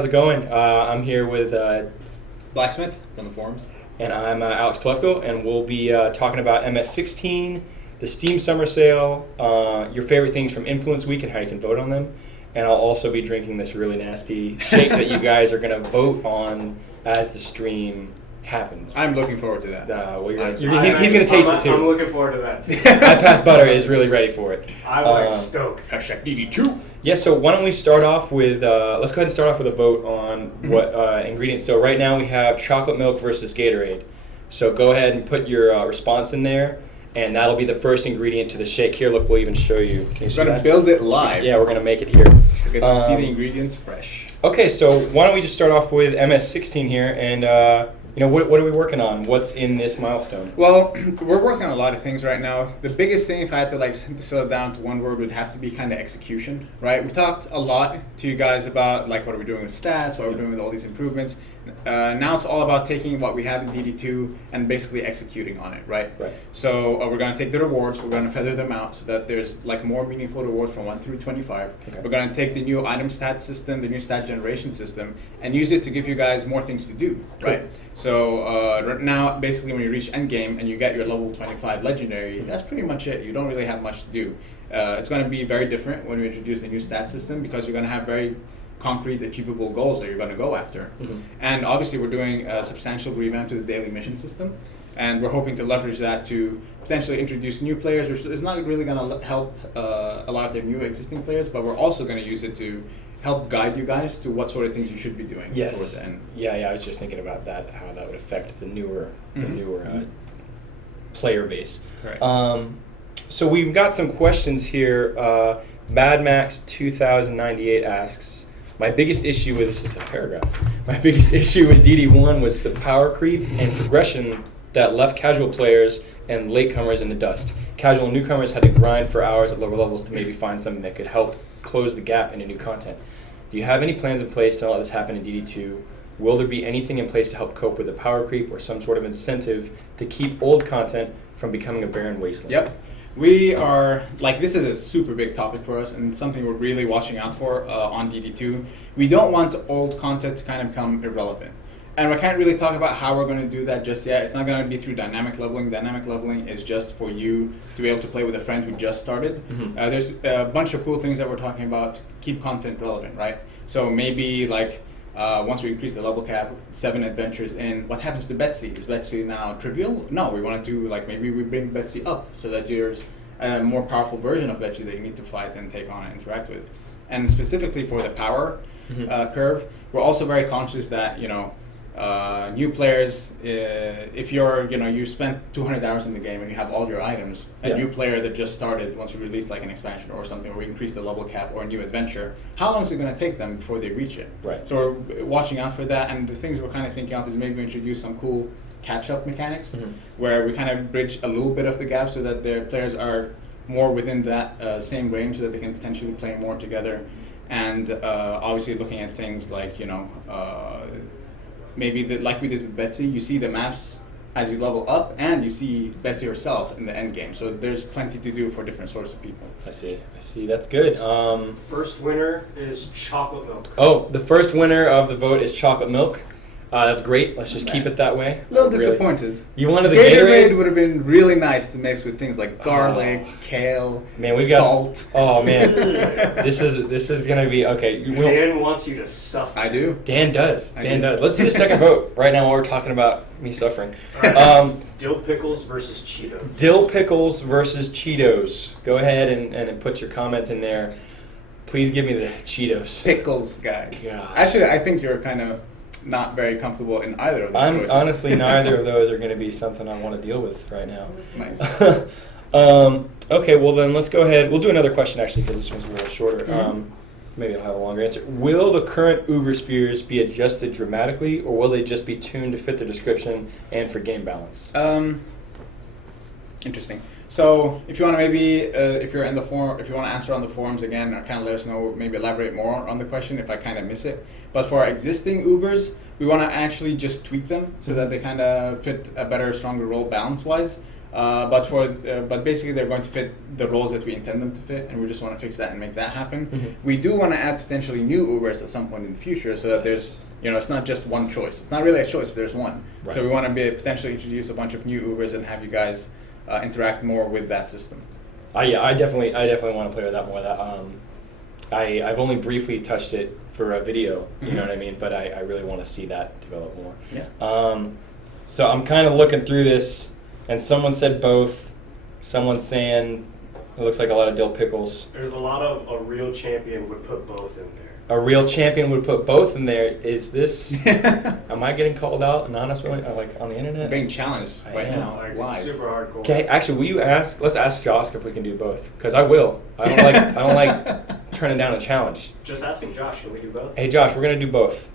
How's it going? I'm here with Blacksmith from the forums. and I'm Alex Plefko, and we'll be talking about MS16, the Steam Summer Sale, your favorite things from Influence Week and how you can vote on them. And I'll also be drinking this really nasty shake that you guys are going to vote on as the stream happens. I'm looking forward to that. He's going to taste it too. I'm looking forward to that too. iPass Butter is really ready for it. I'm like stoked. Hashtag DD2. Yeah, so why don't we start off with, let's go ahead and start off with a vote on what ingredients. So right now we have chocolate milk versus Gatorade. So go ahead and put your response in there, and that'll be the first ingredient to the shake. Here, look, we'll even show you. Can you see We're going that? to build it live. Yeah, we're going to make it here. We get to see the ingredients fresh. Okay, so why don't we just start off with MS16 here, and what are we working on? What's in this milestone? Well, we're working on a lot of things right now. The biggest thing, if I had to distill it down to one word, would have to be kind of execution, right? We talked a lot to you guys about what are we doing with stats, what we're doing with all these improvements. Now it's all about taking what we have in DD2 and basically executing on it, right? Right. So we're going to take the rewards, we're going to feather them out so that there's more meaningful rewards from 1 through 25. Okay. We're going to take the new item stat system, the new stat generation system, and use it to give you guys more things to do, right? So right now, basically when you reach endgame and you get your level 25 legendary, that's pretty much it. You don't really have much to do. It's going to be very different when we introduce the new stat system because you're going to have very concrete, achievable goals that you're going to go after. Mm-hmm. And obviously we're doing a substantial revamp to the daily mission system, and we're hoping to leverage that to potentially introduce new players, which is not really going to help a lot of the new existing players, but we're also going to use it to help guide you guys to what sort of things you should be doing. Yes. Towards the end. Yeah, I was just thinking about that, how that would affect the newer player base. Correct. So we've got some questions here. Mad Max 2098 asks, my biggest issue with this is a paragraph. My biggest issue with DD1 was the power creep and progression that left casual players and latecomers in the dust. Casual and newcomers had to grind for hours at lower levels to maybe find something that could help close the gap into new content. Do you have any plans in place to not let this happen in DD2? Will there be anything in place to help cope with the power creep or some sort of incentive to keep old content from becoming a barren wasteland? Yep. We are, this is a super big topic for us and something we're really watching out for on DD2. We don't want old content to kind of become irrelevant. And we can't really talk about how we're going to do that just yet. It's not going to be through dynamic leveling. Dynamic leveling is just for you to be able to play with a friend who just started. Mm-hmm. There's a bunch of cool things that we're talking about to keep content relevant, right? So maybe once we increase the level cap, 7 adventures in, what happens to Betsy? Is Betsy now trivial? No, we want to do maybe we bring Betsy up so that there's a more powerful version of Betsy that you need to fight and take on and interact with. And specifically for the power curve, we're also very conscious that, new players, if you spent 200 hours in the game and you have all your items, a new player that just started, once we release an expansion or something, or we increase the level cap or a new adventure, how long is it going to take them before they reach it? Right. So we're watching out for that, and the things we're kind of thinking of is maybe introduce some cool catch-up mechanics, where we kind of bridge a little bit of the gap so that the players are more within that same range so that they can potentially play more together. And obviously looking at things maybe like we did with Betsy, you see the maps as you level up, and you see Betsy herself in the end game. So there's plenty to do for different sorts of people. I see. That's good. First winner is chocolate milk. Oh, the first winner of the vote is chocolate milk. That's great. Let's just keep it that way. A little disappointed. You wanted the Gatorade would have been really nice to mix with things like garlic, kale, salt. Oh man, this is gonna be okay. Dan wants you to suffer. I do. Dan does. Let's do the second vote right now while we're talking about me suffering. Dill pickles versus Cheetos. Dill pickles versus Cheetos. Go ahead and put your comment in there. Please give me the Cheetos. Pickles, guys. Gosh. Actually, I think you're kind of not very comfortable in either of those choices. Honestly, neither of those are going to be something I want to deal with right now. Nice. Okay, well then let's go ahead. We'll do another question actually because this one's a little shorter. Mm-hmm. Maybe I'll have a longer answer. Will the current Uber spheres be adjusted dramatically, or will they just be tuned to fit the description and for game balance? Interesting. So if you want to if you're in the forum, if you want to answer on the forums again, or kind of let us know, maybe elaborate more on the question if I kind of miss it. But for our existing Ubers, we want to actually just tweak them so that they kind of fit a better, stronger role balance-wise. But basically they're going to fit the roles that we intend them to fit, and we just want to fix that and make that happen. We do want to add potentially new Ubers at some point in the future, so that there's, it's not just one choice. It's not really a choice if there's one. Right. So we want to potentially introduce a bunch of new Ubers and have you guys interact more with that system. I definitely want to play with that more. I've only briefly touched it for a video, you know what I mean? But I really want to see that develop more. Yeah. So I'm kind of looking through this, and someone said both. Someone's saying it looks like a lot of dill pickles. There's a lot of a real champion would put both in there. A real champion would put both in there. Is this? Am I getting called out anonymously, like on the internet? Being challenged I right am. now, Like live. super hardcore. Okay, actually, will you ask? Let's ask Josh if we can do both, because I will. I don't like turning down a challenge. Just asking Josh, can we do both? Hey, Josh, we're gonna do both.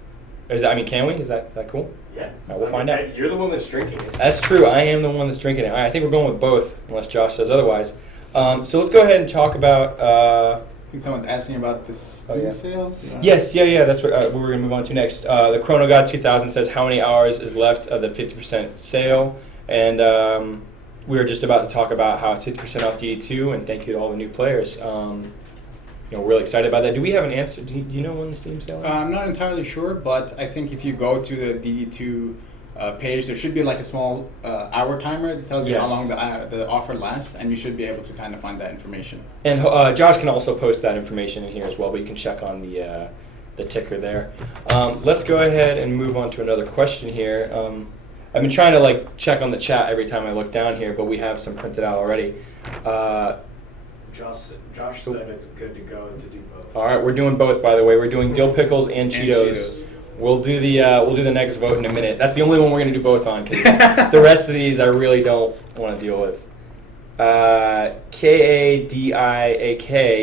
Can we? Is that cool? Yeah. We'll find out. You're the one that's drinking it. That's true. I am the one that's drinking it. All right, I think we're going with both, unless Josh says otherwise. So let's go ahead and talk about. I think someone's asking about the Steam sale. Yes, that's what we're going to move on to next. The Chrono God 2000 says how many hours is left of the 50% sale, and we were just about to talk about how it's 50% off DD2, and thank you to all the new players. We're really excited about that. Do we have an answer? Do you know when the Steam sale is? I'm not entirely sure, but I think if you go to the DD2 page, there should be like a small hour timer that tells you how long the offer lasts, and you should be able to kind of find that information. And Josh can also post that information in here as well, but you can check on the ticker there. Let's go ahead and move on to another question here. I've been trying to check on the chat every time I look down here, but we have some printed out already. Josh said it's good to go to do both. All right, we're doing both, by the way. We're doing dill pickles and Cheetos. We'll do the next vote in a minute. That's the only one we're going to do both on, because the rest of these I really don't want to deal with. Kadiak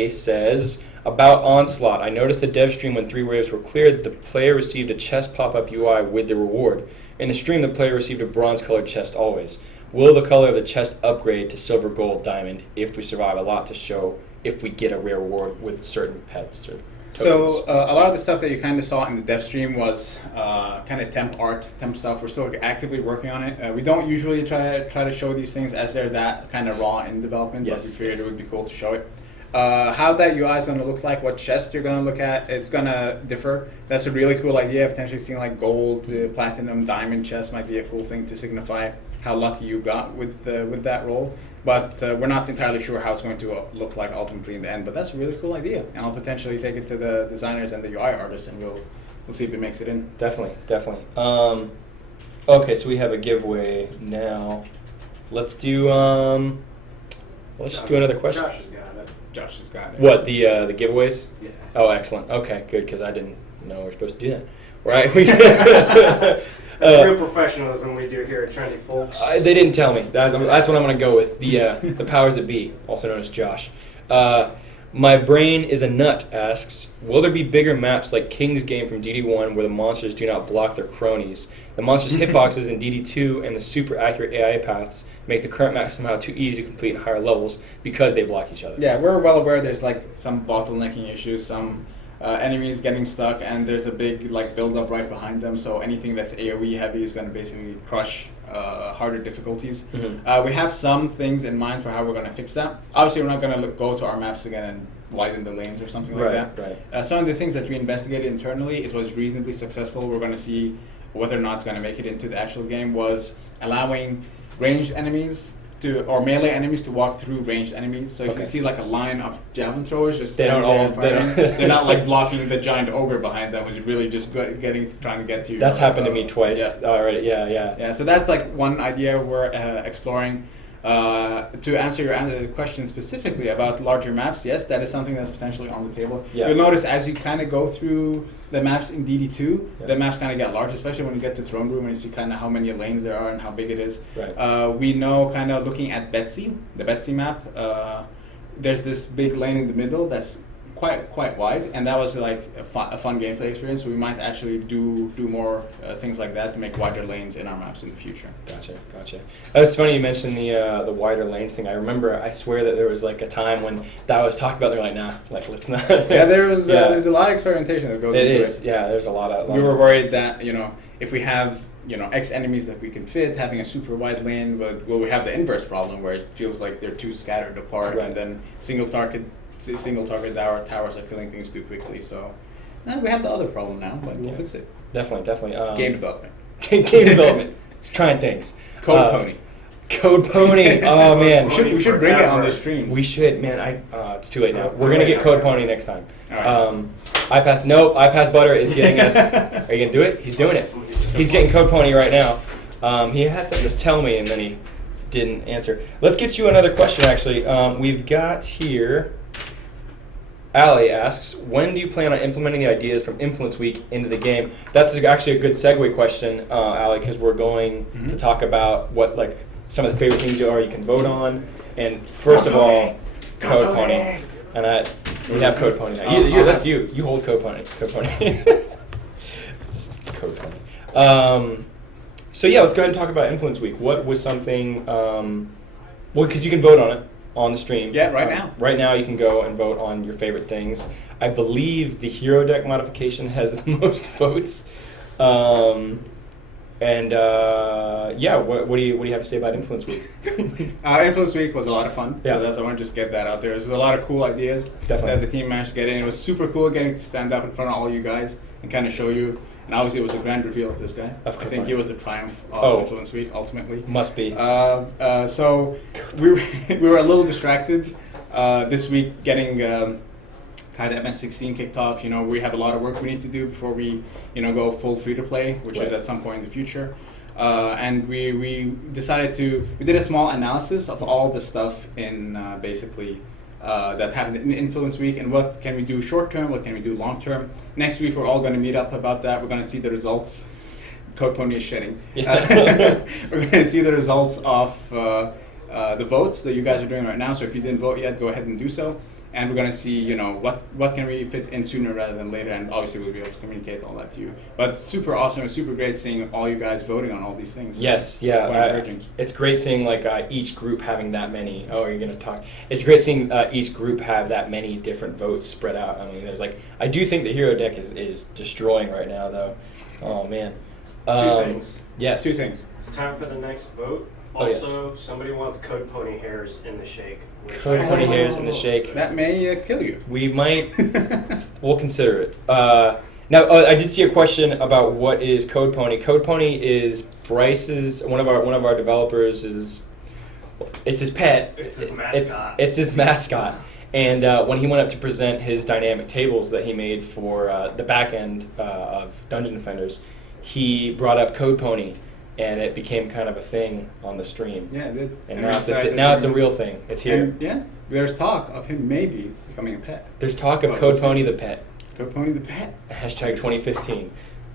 says, about Onslaught, I noticed the Devstream when 3 waves were cleared, the player received a chest pop-up UI with the reward. In the stream, the player received a bronze-colored chest always. Will the color of the chest upgrade to silver, gold, diamond if we survive a lot to show if we get a rare reward with certain pets or tokens? So a lot of the stuff that you kind of saw in the Devstream was kind of temp stuff. We're still actively working on it. We don't usually try to show these things as they're that kind of raw in development, but we figured it would be cool to show it. How that UI is going to look like, what chest you're going to look at, it's going to differ. That's a really cool idea. Potentially seeing like gold, platinum, diamond chest might be a cool thing to signify how lucky you got with that roll. But we're not entirely sure how it's going to look like ultimately in the end. But that's a really cool idea, and I'll potentially take it to the designers and the UI artists, and we'll see if it makes it in. Definitely. Okay, so we have a giveaway now. Let's do just do another question. Josh has got it. What, the giveaways? Yeah. Oh, excellent. Okay, good, because I didn't know we're supposed to do that. Right? Real professionalism we do here at Trendy Folks. They didn't tell me. That's what I'm going to go with. The powers that be, also known as Josh. My brain is a nut asks, will there be bigger maps like King's Game from DD1 where the monsters do not block their cronies? The monsters' hitboxes in DD2 and the super accurate AI paths make the current map somehow too easy to complete in higher levels because they block each other. Yeah, we're well aware there's some bottlenecking issues, some enemies getting stuck, and there's a big build-up right behind them, so anything that's AoE heavy is going to basically crush harder difficulties. Mm-hmm. We have some things in mind for how we're going to fix that. Obviously, we're not going to go to our maps again and widen the lanes or something like that. Right. Some of the things that we investigated internally, it was reasonably successful. We're going to see whether or not it's going to make it into the actual game, was allowing ranged enemies or melee enemies to walk through ranged enemies. So if you see a line of javelin throwers just they're not blocking the giant ogre behind them, which is really just trying to get to you. That's happened to me twice already. Yeah. So that's one idea we're exploring. To answer your question specifically about larger maps, yes, that is something that's potentially on the table. Yeah. You'll notice as you kind of go through the maps in DD2, the maps kind of get large, especially when you get to Throne Room and you see kind of how many lanes there are and how big it is. Right. We know kind of looking at the Betsy map, there's this big lane in the middle that's quite wide, and that was like a fun gameplay experience. So we might actually do more things like that to make wider lanes in our maps in the future. Gotcha. It's funny you mentioned the wider lanes thing. I remember, I swear that there was like a time when that was talked about. They're like, nah, like let's not. Yeah, there's a lot of experimentation that goes into it. Yeah, there's a lot of. We were worried that if we have X enemies that we can fit, having a super wide lane, but will we have the inverse problem where it feels like they're too scattered apart, Right. and then single target towers are killing things too quickly. So we have the other problem now, but we'll fix it. Definitely. Game development. Game development. It's trying things. Codepony. Codepony. Oh man. We should bring it on the streams. We should, man. It's too late now. We're gonna get Codepony next time. All right. I pass Butter is getting us. Are you gonna do it? He's doing it. He's getting Codepony right now. He had something to tell me and then he didn't answer. Let's get you another question. Actually, we've got here. Ali asks, when do you plan on implementing the ideas from Influence Week into the game? That's actually a good segue question, Ali, because we're going to talk about what some of the favorite things you can vote on. And first of all, Codepony. And we have Codepony now. That's you. You hold Codepony. It's Codepony. So yeah, let's go ahead and talk about Influence Week. What was something? Because you can vote on it on the stream. Yeah, right now. Right now, you can go and vote on your favorite things. I believe the hero deck modification has the most votes. What do you have to say about Influence Week? Influence Week was a lot of fun. Yeah. So I want to just get that out there. There's a lot of cool ideas Definitely. that the team managed to get in. It was super cool getting to stand up in front of all you guys and kind of show you. And obviously, it was a grand reveal of this guy. I think he was the triumph of Influence Week, ultimately. Must be. So we were a little distracted this week getting kind of MS16 kicked off. We have a lot of work we need to do before we go full free-to-play, which is at some point in the future. And we decided we did a small analysis of all the stuff in basically that happened in Influence Week, and what can we do short term, what can we do long term. Next week we're all going to meet up about that. We're going to see the results. Codepony is shedding. Yeah. We're going to see the results of the votes that you guys are doing right now. So if you didn't vote yet, go ahead and do so. And we're going to see, what can we fit in sooner rather than later, and obviously we'll be able to communicate all that to you. But super awesome and super great seeing all you guys voting on all these things. Yes, yeah. It's great seeing each group having that many. Oh, you're going to talk. It's great seeing each group have that many different votes spread out. I mean, I do think the hero deck is destroying right now, though. Oh, man. Two things. Yes. Two things. It's time for the next vote. Oh, yes. Also, somebody wants Codepony hairs in the shake. Codepony hairs in the shake. That may kill you. We might. We'll consider it. Now, I did see a question about what is Codepony. Codepony is Bryce's one of our developers it's his pet. It's his mascot. It's his mascot. And when he went up to present his dynamic tables that he made for the back end of Dungeon Defenders, he brought up Codepony. And it became kind of a thing on the stream. Yeah, it did. And now it's a real thing. It's here. And, there's talk of him maybe becoming a pet. There's talk of Codepony the pet. Codepony the pet. Hashtag 2015.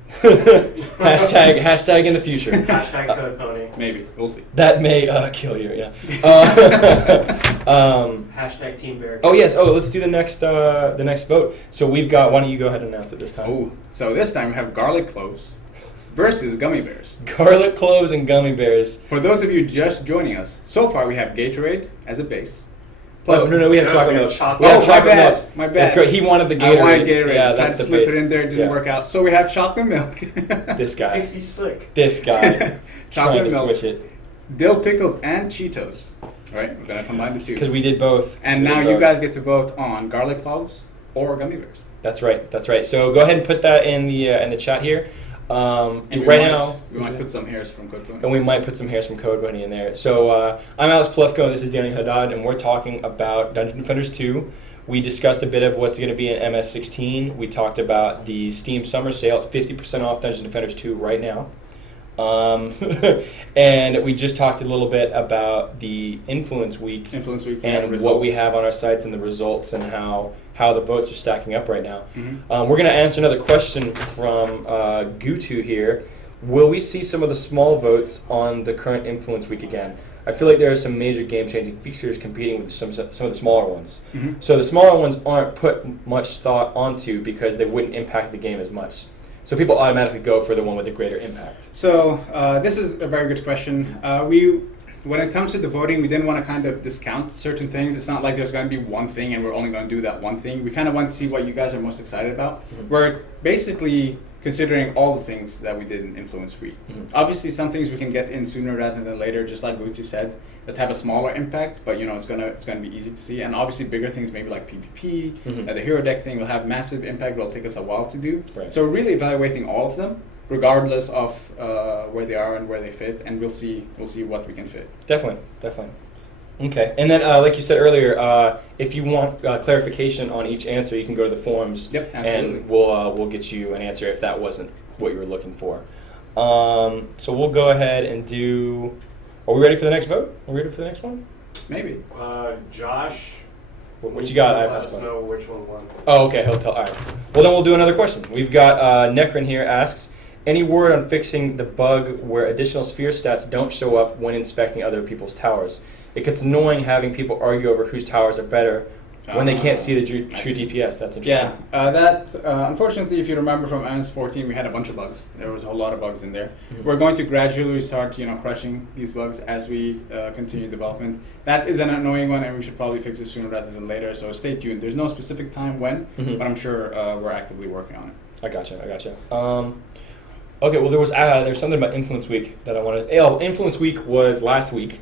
hashtag in the future. Hashtag Codepony. Maybe. We'll see. That may kill you, yeah. Hashtag Team Bear. Oh, yes. Oh, let's do the next vote. So we've got, why don't you go ahead and announce it this time? Oh, so this time we have garlic cloves versus gummy bears. Garlic cloves and gummy bears. For those of you just joining us, so far we have Gatorade as a base. Plus, no, we have chocolate milk. chocolate. We have chocolate my bad. milk. My bad. That's great. He wanted the Gatorade. I wanted Gatorade. Yeah, Tried that's to the slip base. it in there, didn't work out. So we have chocolate milk. This guy. Pixie slick. This guy. Chocolate trying to milk. switch it. Dill pickles and Cheetos. All right, we're gonna combine the two. Because we did both. And now you guys get to vote on garlic cloves or gummy bears. That's right. So go ahead and put that in the chat here. And now we might put some hairs from Codepony. And we might put some hairs from Codepony in there. So I'm Alex Plefko, and this is Danny Haddad, and we're talking about Dungeon Defenders 2. We discussed a bit of what's going to be in MS16. We talked about the Steam Summer Sale. It's 50% off Dungeon Defenders 2 right now. And we just talked a little bit about the Influence Week and what we have on our sites and the results and how the votes are stacking up right now. Mm-hmm. We're going to answer another question from Gutu here. Will we see some of the small votes on the current Influence Week again? I feel like there are some major game-changing features competing with some of the smaller ones. Mhm. So the smaller ones aren't put much thought onto because they wouldn't impact the game as much. So people automatically go for the one with the greater impact. So this is a very good question. When it comes to the voting, we didn't want to kind of discount certain things. It's not like there's going to be one thing and we're only going to do that one thing. We kind of want to see what you guys are most excited about. Mhm. We're basically considering all the things that we did in Influence Week. Mhm. Obviously, some things we can get in sooner rather than later, just like Gucci said, that have a smaller impact, but it's gonna be easy to see. And obviously, bigger things, maybe like PvP, Mhm. the hero deck thing, will have massive impact. But it'll take us a while to do. Right. So we're really evaluating all of them, regardless of where they are and where they fit, and we'll see what we can fit. Definitely. Okay, and then like you said earlier, if you want clarification on each answer, you can go to the forums. Yep, absolutely. And we'll get you an answer if that wasn't what you were looking for. So we'll go ahead and do. Are we ready for the next vote? Are we ready for the next one? Maybe. Josh. What needs you got? to I Let have us to- know which one won. Oh, okay. He'll tell. All right. Well, then we'll do another question. We've got Necron here asks, any word on fixing the bug where additional sphere stats don't show up when inspecting other people's towers? It gets annoying having people argue over whose towers are better when they can't see the true DPS. That's interesting. Yeah, that unfortunately, if you remember from MS14, we had a bunch of bugs. There was a whole lot of bugs in there. Mhm. We're going to gradually start, crushing these bugs as we continue development. That is an annoying one, and we should probably fix it sooner rather than later. So stay tuned. There's no specific time when, Mhm. but I'm sure we're actively working on it. I gotcha. Okay, well, there's something about Influence Week that I wanted. Influence Week was last week.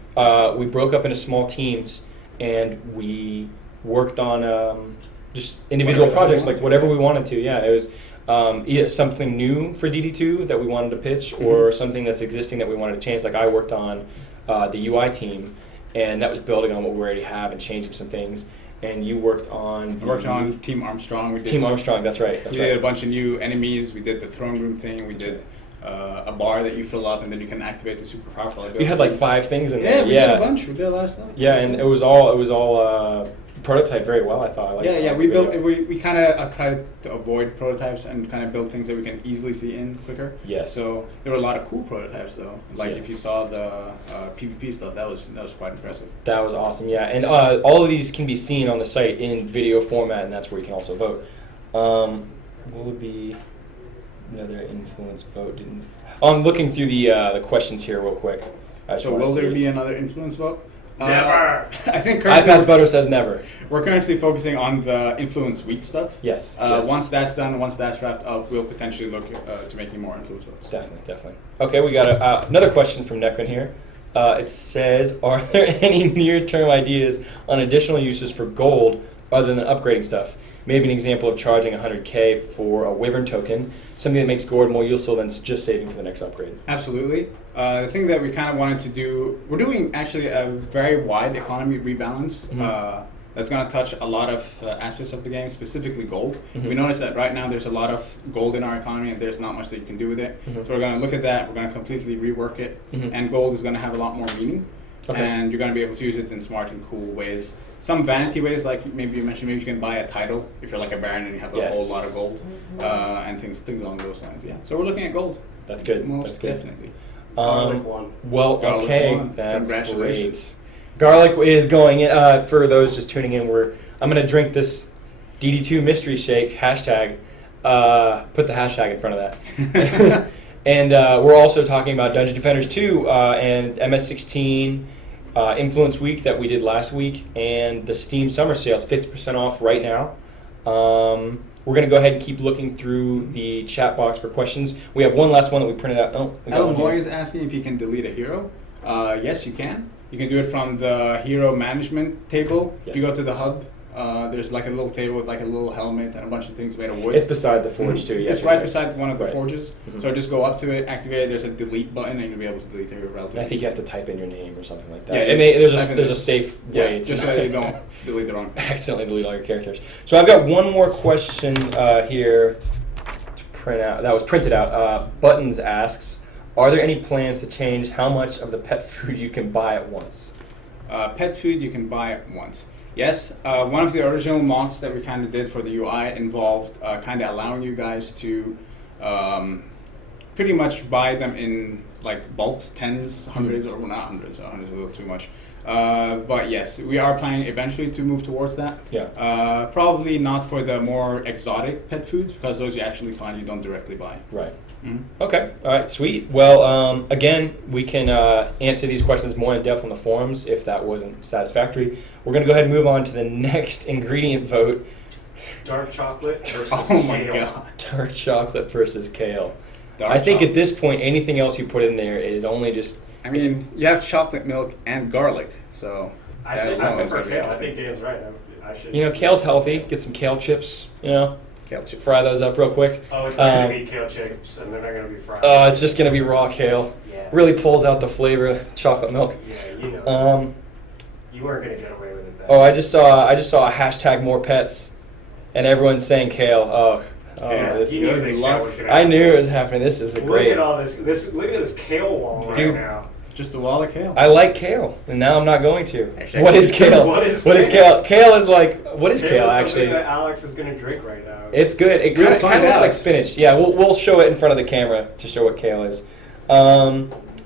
We broke up into small teams, and we worked on just individual Whatever projects, we like wanted. whatever we wanted to. Yeah, it was either something new for DD2 that we wanted to pitch, or something that's existing that we wanted to change. Like I worked on the UI team, and that was building on what we already have and changing some things. And you worked on. I worked on Team Armstrong. We did Team Armstrong. That's right. we did a bunch of new enemies. We did the throne room thing. We did a bar that you fill up, and then you can activate the super powerful ability. We had like 5 things in Yeah, there. we did a bunch. We did a lot of stuff. Yeah, and it was all prototyped very well. I thought. I liked Yeah. the We video. built. We kind of tried to avoid prototypes and kind of build things that we can easily see in quicker. Yes. So there were a lot of cool prototypes though. Like Yeah. if you saw the PvP stuff, that was quite impressive. That was awesome. Yeah, and all of these can be seen on the site in video format, and that's where you can also vote. Will it be another influence vote? I'm looking through the questions here real quick. I just So wanna will there see. be another influence vote? Never. I think I pass currently butter says never. we're currently focusing on the influence week stuff. Yes. Yes. Once that's done, once that's wrapped up, we'll potentially look to making more influence votes. Definitely. Okay, we got another question from Necron here. It says, are there any near-term ideas on additional uses for gold other than upgrading stuff? Maybe an example of charging 100K for a Wyvern token, something that makes gold more useful than just saving for the next upgrade. Absolutely. The thing that we kind of wanted to do, we're doing actually a very wide economy rebalance. That's going to touch a lot of aspects of the game, specifically gold. Mhm. We noticed that right now there's a lot of gold in our economy and there's not much that you can do with it. Mhm. So we're going to look at that, we're going to completely rework it, Mhm. and gold is going to have a lot more meaning. Okay. And you're going to be able to use it in smart and cool ways. Some vanity ways, like maybe you mentioned, maybe you can buy a title if you're like a baron and you have a Yes. whole lot of gold, and things along those lines. Yeah. So we're looking at gold. That's good. Most That's good. definitely. Garlic one. Well, Garlic okay, won. that's great. Congratulations. Garlic is going in. For those just tuning in, I'm going to drink this DD2 mystery shake, hashtag, put the hashtag in front of that. And we're also talking about Dungeon Defenders 2 and MS16 Influence Week that we did last week, and the Steam Summer Sale. It's 50% off right now. We're going to go ahead and keep looking through the chat box for questions. We have one last one that we printed out. Oh, we got El one here. Moy is asking if you can delete a hero. Yes, you can. You can do it from the hero management table. If you Yes. go to the hub, there's like a little table with like a little helmet and a bunch of things made of wood. It's beside the forge too. Yes, It's right beside one of the Right. forges. Mhm. So just go up to it, activate it. There's a delete button, and you'll be able to delete it relatively. And I think you have to type in your name or something like that. Yeah, There's type in a safe yeah, way to just so not you don't delete the wrong thing. accidentally delete all your characters. So I've got one more question here to print out. That was printed out. Buttons asks, are there any plans to change how much of the pet food you can buy at once? Pet food you can buy at once. Yes, one of the original mods that we kind of did for the UI involved kind of allowing you guys to pretty much buy them in like bulks, tens, hundreds, or well, not hundreds. Hundreds is a little too much. But yes, we are planning eventually to move towards that. Yeah. Probably not for the more exotic pet foods because those you actually find you don't directly buy. Right. Mm-hmm. Okay. All right. Sweet. Well, again, we can answer these questions more in depth on the forums if that wasn't satisfactory. We're going to go ahead and move on to the next ingredient vote. Dark chocolate versus Oh my kale. god. Dark chocolate versus kale. Dark I think chocolate. at this point, anything else you put in there is only just... I mean, you have chocolate milk and garlic, so. I that say alone I is prefer very kale. I interesting. think Dan's right. I should. You know, kale's healthy. Get some kale chips, you know. Kale chip. Fry those up real quick. Oh, it's not gonna be kale chips, and they're not gonna be fried. It's just going to be raw kale. Yeah. Really pulls out the flavor of chocolate milk. Yeah, you know. Um, you weren't gonna get away with it. Then. oh, I just saw a hashtag more pets, and everyone's saying kale. Yeah, This you knew is... that kale luck. was gonna I happen. knew it was happening. This is a Look great... at all this. Look at this kale wall Dude. right now. It's just a wall of kale. I like kale, and now I'm not going to. Hashtag What is kale? What is What is kale? kale? Kale is like... What is Kale kale, is actually? something that Alex is gonna drink right now. It's good. It We'll kind find of looks out. like spinach. Yeah, we'll show it in front of the camera to show what kale is.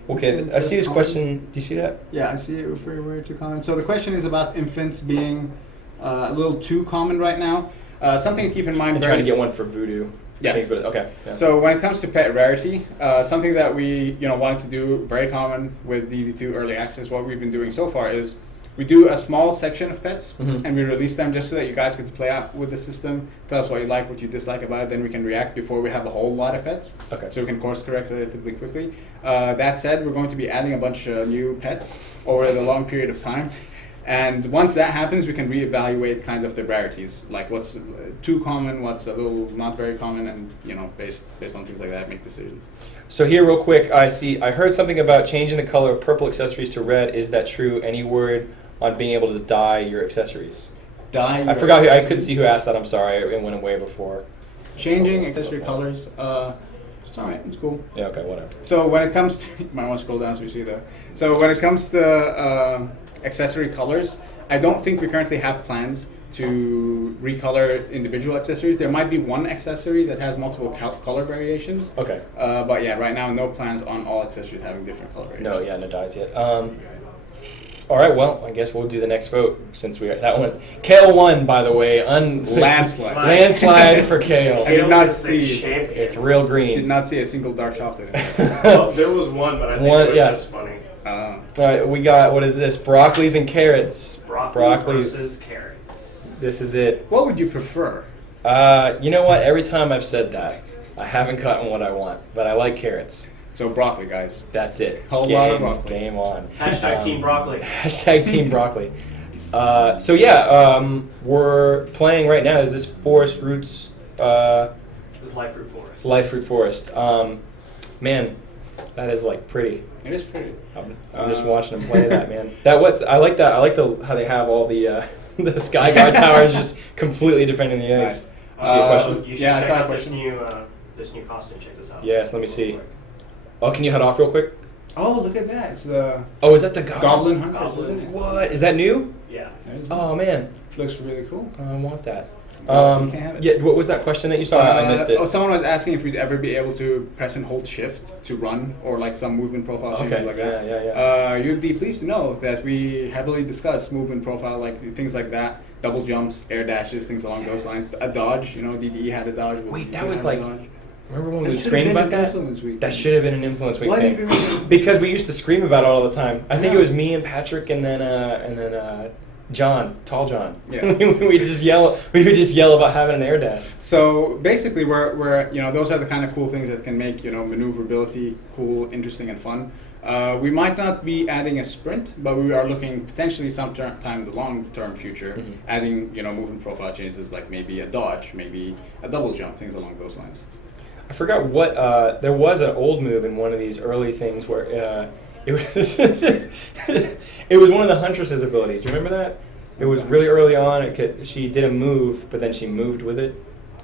Okay, I see this question. Do you see that? Yeah, I see it very too common. So the question is about infants being a little too common right now. Something to keep in mind. I'm trying to get one for voodoo. Yeah. Things, but okay. Yeah. So when it comes to pet rarity, something that we wanted to do very common with DD2 early access, what we've been doing so far is we do a small section of pets Mhm. and we release them just so that you guys get to play out with the system, tell us what you like, what you dislike about it, then we can react before we have a whole lot of pets. Okay. So we can course correct relatively quickly. That said, we're going to be adding a bunch of new pets over the long period of time. And once that happens, we can reevaluate kind of the rarities, like what's too common, what's a little not very common, and based on things like that, make decisions. So here, real quick, I heard something about changing the color of purple accessories to red. Is that true? Any word on being able to dye your accessories? Dye. I forgot. I couldn't see who asked that. I'm sorry. It went away before. Changing accessory colors. It's alright. It's cool. Yeah. Okay. Whatever. So when it comes to, you might want to scroll down so we see that. So when it comes to accessory colors, I don't think we currently have plans to recolor individual accessories. There might be one accessory that has multiple color variations. Okay. But yeah, right now no plans on all accessories having different color variations. No. Yeah. No dyes yet. All right. Well, I guess we'll do the next vote since that one. Kale won, by the way. Landslide. Landslide for kale. I did not is the see- champion. It's real green. Did not see a single dark chocolate in it. Well, there was one, but I think One, it was yeah. just funny. All right, we got, what is this? Broccolis and carrots. Broccoli versus carrots. This is it. What would you prefer? You know what? Every time I've said that, I haven't gotten what I want, but I like carrots. So broccoli, guys. That's it. Whole lot of broccoli. Game on. Hashtag Team Broccoli. Hashtag Team Broccoli. So yeah, we're playing right now. Is this Forest Roots? It was Life Fruit Forest. Life Fruit Forest. Man, that is like pretty. It is pretty. I'm just watching them play that, man. I like that. I like how they have all the the Skyguard towers just completely defending the eggs. Nice. You see a question? You should Yeah, I check saw a out question. this new costume. Check this out. Yes, let me see. Oh, can you head off real quick? Oh, look at that. It's the Oh, is that the goblin? Goblin Hunters, Goblin. isn't it? What? Is that new? Yeah. Oh man, Looks really cool. I want that. Well, you can't have it. Yeah, what was that question that you saw? I missed it. Someone was asking if we'd ever be able to press and hold shift to run or like some movement profile changes Okay, like that. yeah. You'd be pleased to know that we heavily discuss movement profile, like things like that, double jumps, air dashes, things along those lines. A dodge, DDE had a dodge. Wait, that we was had a like. dodge. Remember when we That were should have screaming been about an that? Influence Week. That should have been an influence week Why thing. did we- Because we used to scream about it all the time. I think Yeah. it was me and Patrick and then John, Tall John. Yeah. we would just yell. We would just yell about having an air dash. So basically, we're those are the kind of cool things that can make maneuverability cool, interesting, and fun. We might not be adding a sprint, but we are looking potentially sometime in the long-term future, Mhm. adding movement profile changes like maybe a dodge, maybe a double jump, things along those lines. I forgot what. There was an old move in one of these early things where it was. It was one of the Huntress's abilities. Do you remember that? It was really early on. She did a move, but then she moved with it.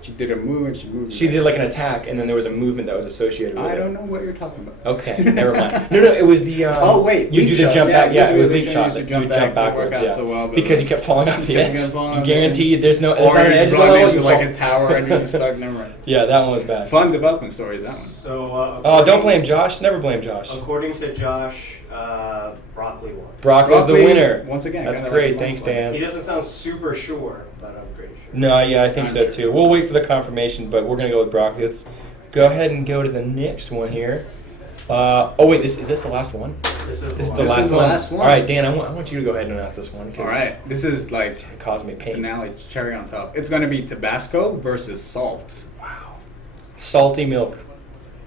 She did a move and she moved. She did like an attack, and then there was a movement that was associated with it. I don't know what you're talking about. Okay, never mind. No, it was the. Oh wait, you leap do the shot. jump back. Yeah, it was leap shot. You You jump jump backwards. Work out so well, because you kept falling off the because you edge. kept falling You off the guaranteed there's not or an you edge of the run level. into You like fall. a tower and you're stuck. Never mind. Yeah, that one was bad. Fun development stories. That one. So. Oh, don't blame Josh. Never blame Josh. According to Josh, Broccoli won. Broccoli's the winner. Once again, That's kinda great. like Thanks, Monslaught. Dan. He doesn't sound super sure, but I'm pretty sure. No, yeah, I think I'm so sure. too. We'll wait for the confirmation, but we're gonna go with Broccoli. Let's go ahead and go to the next one here. Oh wait, is this the last one? This is This is the the one. This last is the one. last one. All right, Dan, I want you to go ahead and announce this one. 'Cause All right, this is like It caused me pain. finale, cherry on top. It's gonna be Tabasco versus salt. Wow. Salty milk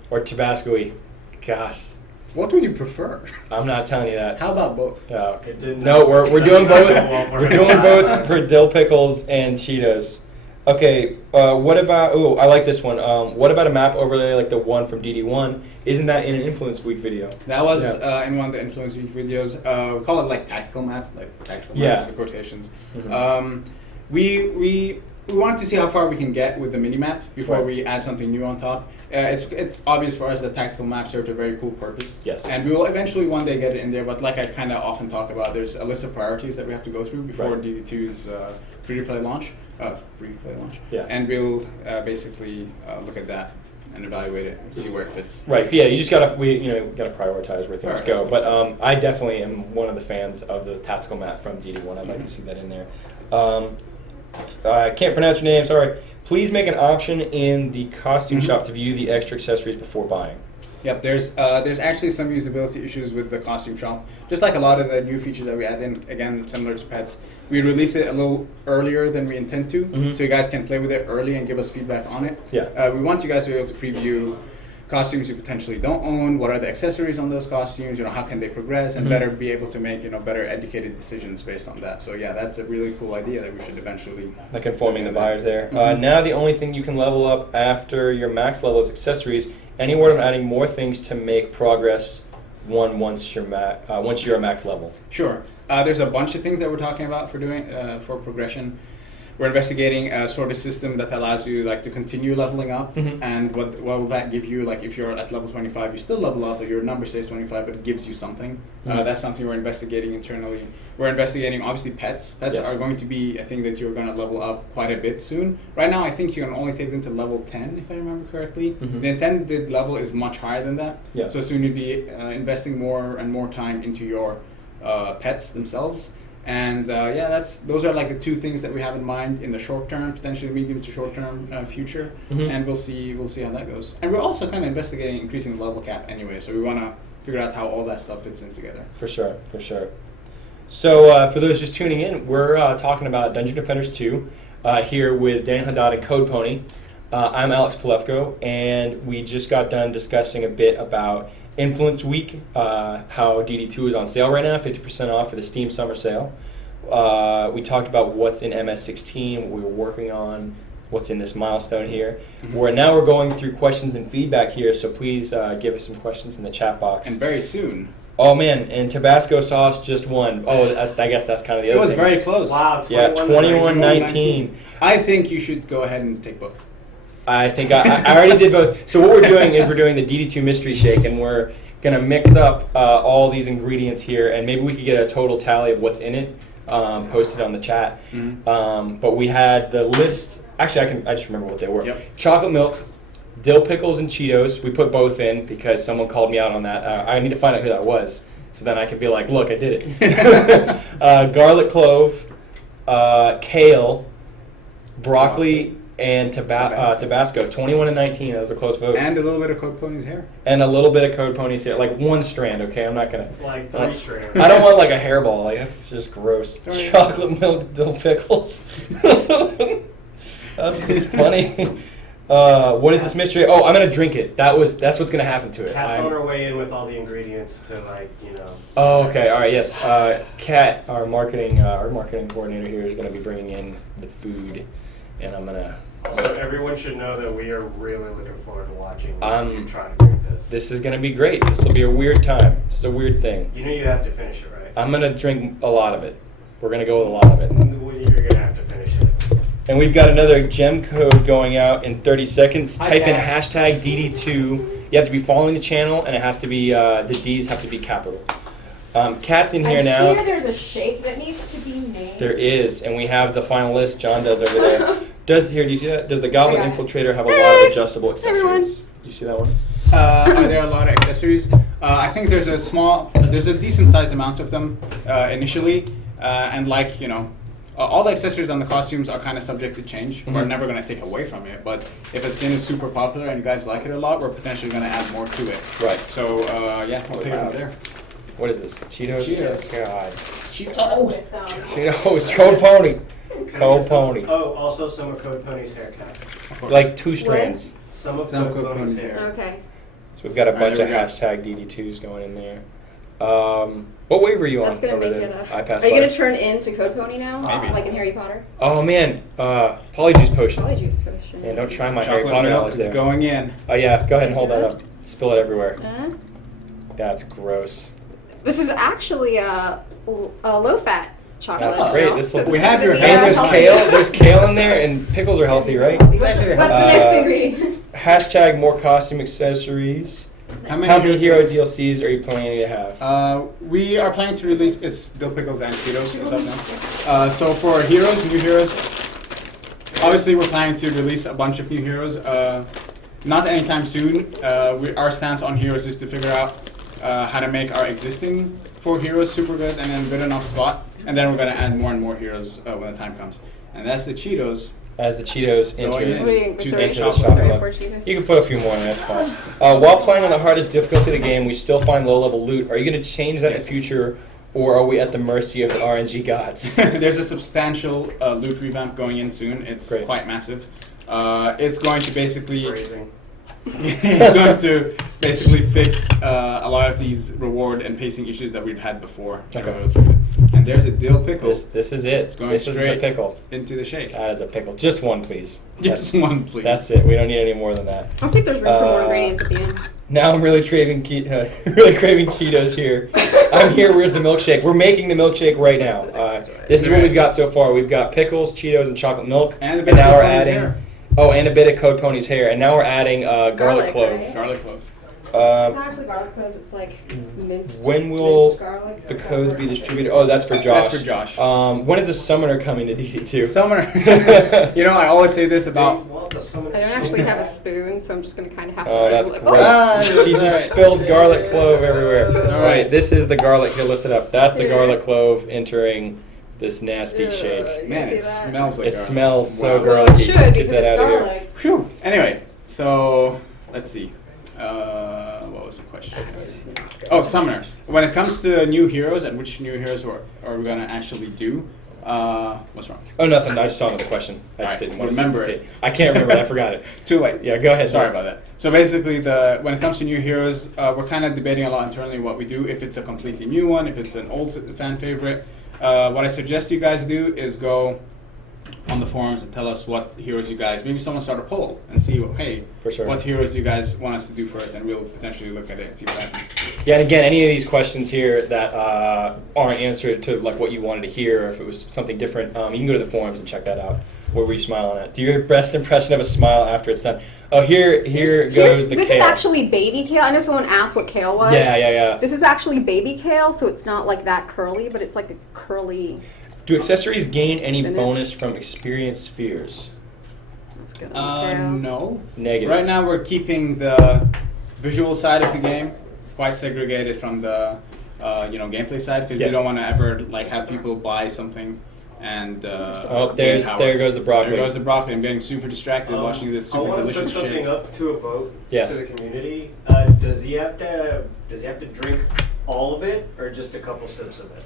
or Tabasco-y. Gosh, What would you prefer? I'm not telling you that. How about both? Oh, okay. It didn't- No, we're doing both. Well, for We're me. doing both for dill pickles and Cheetos. Okay, what about? Oh, I like this one. What about a map overlay like the one from DD1? Isn't that in an Influence Week video? That was Yeah. in one of the Influence Week videos. We call it like tactical map, like tactical Yeah. maps, the quotations. Mhm. We wanted to see how far we can get with the mini map before Right. we add something new on top. It's obvious for us that tactical maps serve a very cool purpose. Yes. And we will eventually one day get it in there, but like I kind of often talk about, there's a list of priorities that we have to go through before Right. DD2's free-to-play launch. Free-to-play launch. Yeah. And we'll basically look at that and evaluate it, see where it fits. Right. Yeah. You just gotta gotta prioritize where things go. Prioritize But things. I definitely am one of the fans of the tactical map from DD1. I'd like to see that in there. I can't pronounce your name. Sorry. Please make an option in the costume Mhm. shop to view the extra accessories before buying. Yep, there's actually some usability issues with the costume shop. Just like a lot of the new features that we add in, again, similar to pets, we release it a little earlier than we intend to, Mhm. so you guys can play with it early and give us feedback on it. Yeah. We want you guys to be able to preview costumes you potentially don't own, what are the accessories on those costumes, how can they progress, and Mhm. better be able to make, better educated decisions based on that. So yeah, that's a really cool idea that we should eventually... Like informing the look at. buyers there. Mhm. Now the only thing you can level up after your max level is accessories. Any word on adding more things to make progress once you're a max level? Sure. There's a bunch of things that we're talking about for doing for progression. We're investigating a sort of system that allows you to continue leveling up, Mhm. and what will that give you? Like if you're at level 25, you still level up, but your number stays 25, but it gives you something. Mhm. That's something we're investigating internally. We're investigating obviously pets. Pets Yes. are going to be a thing that you're going to level up quite a bit soon. Right now, I think you can only take them to level 10, if I remember correctly. Mhm. The intended level is much higher than that. Yeah. So soon you'd be investing more and more time into your pets themselves. And those are like the two things that we have in mind in the short term, potentially medium to short term future, Mhm. and we'll see how that goes. And we're also kind of investigating increasing the level cap anyway, so we want to figure out how all that stuff fits in together. For sure. So for those just tuning in, we're talking about Dungeon Defenders 2 here with Dan Haddad and Codepony. I'm Alex Polefko, and we just got done discussing a bit about Influence Week, how DD2 is on sale right now, 50% off for the Steam Summer Sale. We talked about what's in MS16, what we were working on, what's in this milestone here. Mhm. We're going through questions and feedback here, so please give us some questions in the chat box. And very soon. Oh man, and Tabasco sauce just won. Oh, I guess that's kind of the It other was thing. very close. Wow, Yeah, 21-19. 21-19. I think you should go ahead and take both. I think I already did both. So what we're doing is we're doing the DD2 Mystery Shake, and we're going to mix up all these ingredients here, and maybe we could get a total tally of what's in it posted on the chat. Mhm. But we had the list. Actually, I just remember what they were. Yep. Chocolate milk, dill pickles, and Cheetos. We put both in because someone called me out on that. I need to find out who that was, so then I can be like, look, I did it. Garlic clove, kale, broccoli, and Tabasco. 21-19. That was a close vote. And a little bit of Codepony's hair. And a little bit of Codepony's hair, like one strand. Okay, I'm not gonna. Like 3 strands. I don't want like a hairball. Like that's just gross. Don't worry. Chocolate milk dill pickles. That's just funny. What is this mystery? Oh, I'm gonna drink it. That's what's gonna happen to it. Kat's on her way in with all the ingredients to Oh, okay. All right. Yes. Kat, our marketing coordinator here, is gonna be bringing in the food, and I'm gonna. So everyone should know that we are really looking forward to watching you trying to drink this. This is gonna be great. This will be a weird time. It's a weird thing. You know you have to finish it, right? I'm gonna drink a lot of it. We're gonna go with a lot of it. You're gonna have to finish it. And we've got another gem code going out in 30 seconds. Hi, Type in Pat. hashtag DD2. You have to be following the channel, and it has to be the D's have to be capital. Kat's in here I now. hear there's a shake that needs to be made. There is, and we have the final list. John does over there. Do you see that? Does the Goblin I got it. Infiltrator have a lot of adjustable accessories? everyone. Do you see that one? Are there a lot of accessories? I think there's a decent sized amount of them initially, and like all the accessories on the costumes are kind of subject to change. We're Mhm. never going to take away from it, but if a skin is super popular and you guys like it a lot, we're potentially going to add more to it. Right. So yeah, we'll take it from there. What is this? Cheetos? Cheetos. God. Oh, With, Cheetos. Codepony. Codepony. Oh, also some of Codepony's hair cap. Like 2 strands. Some of Some of Codepony's Codepony's hair. Okay. So we've got a All right, bunch of there we go. hashtag DD2s going in there. What wave are you on That's gonna over make there? it I a. pass Are you by. gonna turn into Codepony now? Maybe. Like in Harry Potter? Oh man, Polyjuice Potion. Polyjuice potion. Man, don't try my Harry chocolate Potter milk knowledge is there. going in. Oh yeah, go ahead and hold that up. Taste Spill it everywhere. That's gross. This is actually a low-fat chocolate. That's great. milk, This so will- We have your is gonna And be, there's healthy. kale. There's kale in there, and pickles are healthy, right? What's actually the healthy. next ingredient? Hashtag more costume accessories. How How many hero DLCs are you planning to have? We are planning to release it's dill pickles and Cheetos as of now. So for heroes, new heroes, obviously we're planning to release a bunch of new heroes. Not anytime soon. Our stance on heroes is to figure out how to make our existing 4 heroes super good and in a good enough spot, and then we're gonna add more and more heroes when the time comes. And that's the Cheetos. As the Cheetos Going enter. in. What are you To three, the chocolate three or milk. 4 Cheetos? You can put a few more in, that's fine. While playing on the hardest difficulty of the game, we still find low-level loot. Are you going to change that in the future, or are we at the mercy of the RNG gods? There's a substantial loot revamp going in soon. It's Great. quite massive. It's going to basically Phrasing. it's going to basically fix a lot of these reward and pacing issues that we've had before. Okay. And there's a dill pickle This is it. It's going This is the straight. pickle. into the shake. That is a pickle. Just one, please. Just That's, one, please. that's it. We don't need any more than that. I don't think there's room for more Uh, ingredients at the end. Now I'm really craving really craving Cheetos here. I'm here. Where's the milkshake? We're making the milkshake right now. This is what we've got so far. We've got pickles, Cheetos, and chocolate milk. And a bit now of we're Codepony's adding. hair. Oh, and a bit of Codepony's hair. And now we're adding garlic Garlic, clove. right? Garlic cloves. It's not actually garlic cloves, it's like minced. When will minced garlic. the codes be distributed? Oh, that's for Josh. That's for Josh. When is the summoner coming to DD2? Summoner. I always say this about. I don't actually have a spoon, so I'm just gonna kind of have to. Oh, do that's like, gross. Ah, She that's just right. spilled garlic clove everywhere. It's all All right. right, this is the garlic. Here, lift it up. That's the Here. garlic clove entering this nasty Ugh, shake. you Man, see it that? smells like It garlic. smells so Wow. Well, garlicky. it should Get because that it's out of here. garlic. Whew. Anyway, so let's see. What was the question? Oh, Summoner. When it comes to new heroes and which new heroes are we gonna actually do? What's wrong? Oh, nothing. I just saw another question. I just Alright, didn't want remember to say it. I can't remember it. I forgot it. Too late. Yeah, go ahead. Sorry about that. So basically, when it comes to new heroes, we're kind of debating a lot internally what we do. If it's a completely new one, if it's an old fan favorite. What I suggest you guys do is go on the forums and tell us what heroes you guys. Maybe someone start a poll and see, hey, For sure. what heroes do you guys want us to do first, and we'll potentially look at it and see what happens. Yeah, and again, any of these questions here that aren't answered to like what you wanted to hear, or if it was something different, you can go to the forums and check that out. What were you smiling at? Do your best impression of a smile after it's done? Oh, here goes the This kale. is actually baby kale. I know someone asked what kale was. Yeah. This is actually baby kale, so it's not like that curly, but it's like a curly. Do accessories gain any Spinach. bonus from experience spheres? That's good on the kale. No. Negative. Right now, we're keeping the visual side of the game quite segregated from the gameplay side because we Yes. don't want to ever have people buy something and Oh, gain power. there goes the broccoli. There goes the broccoli. I'm getting super distracted watching this I super want to put delicious something shake. up to a vote Yes. to the community. Does he have to drink all of it or just a couple sips of it?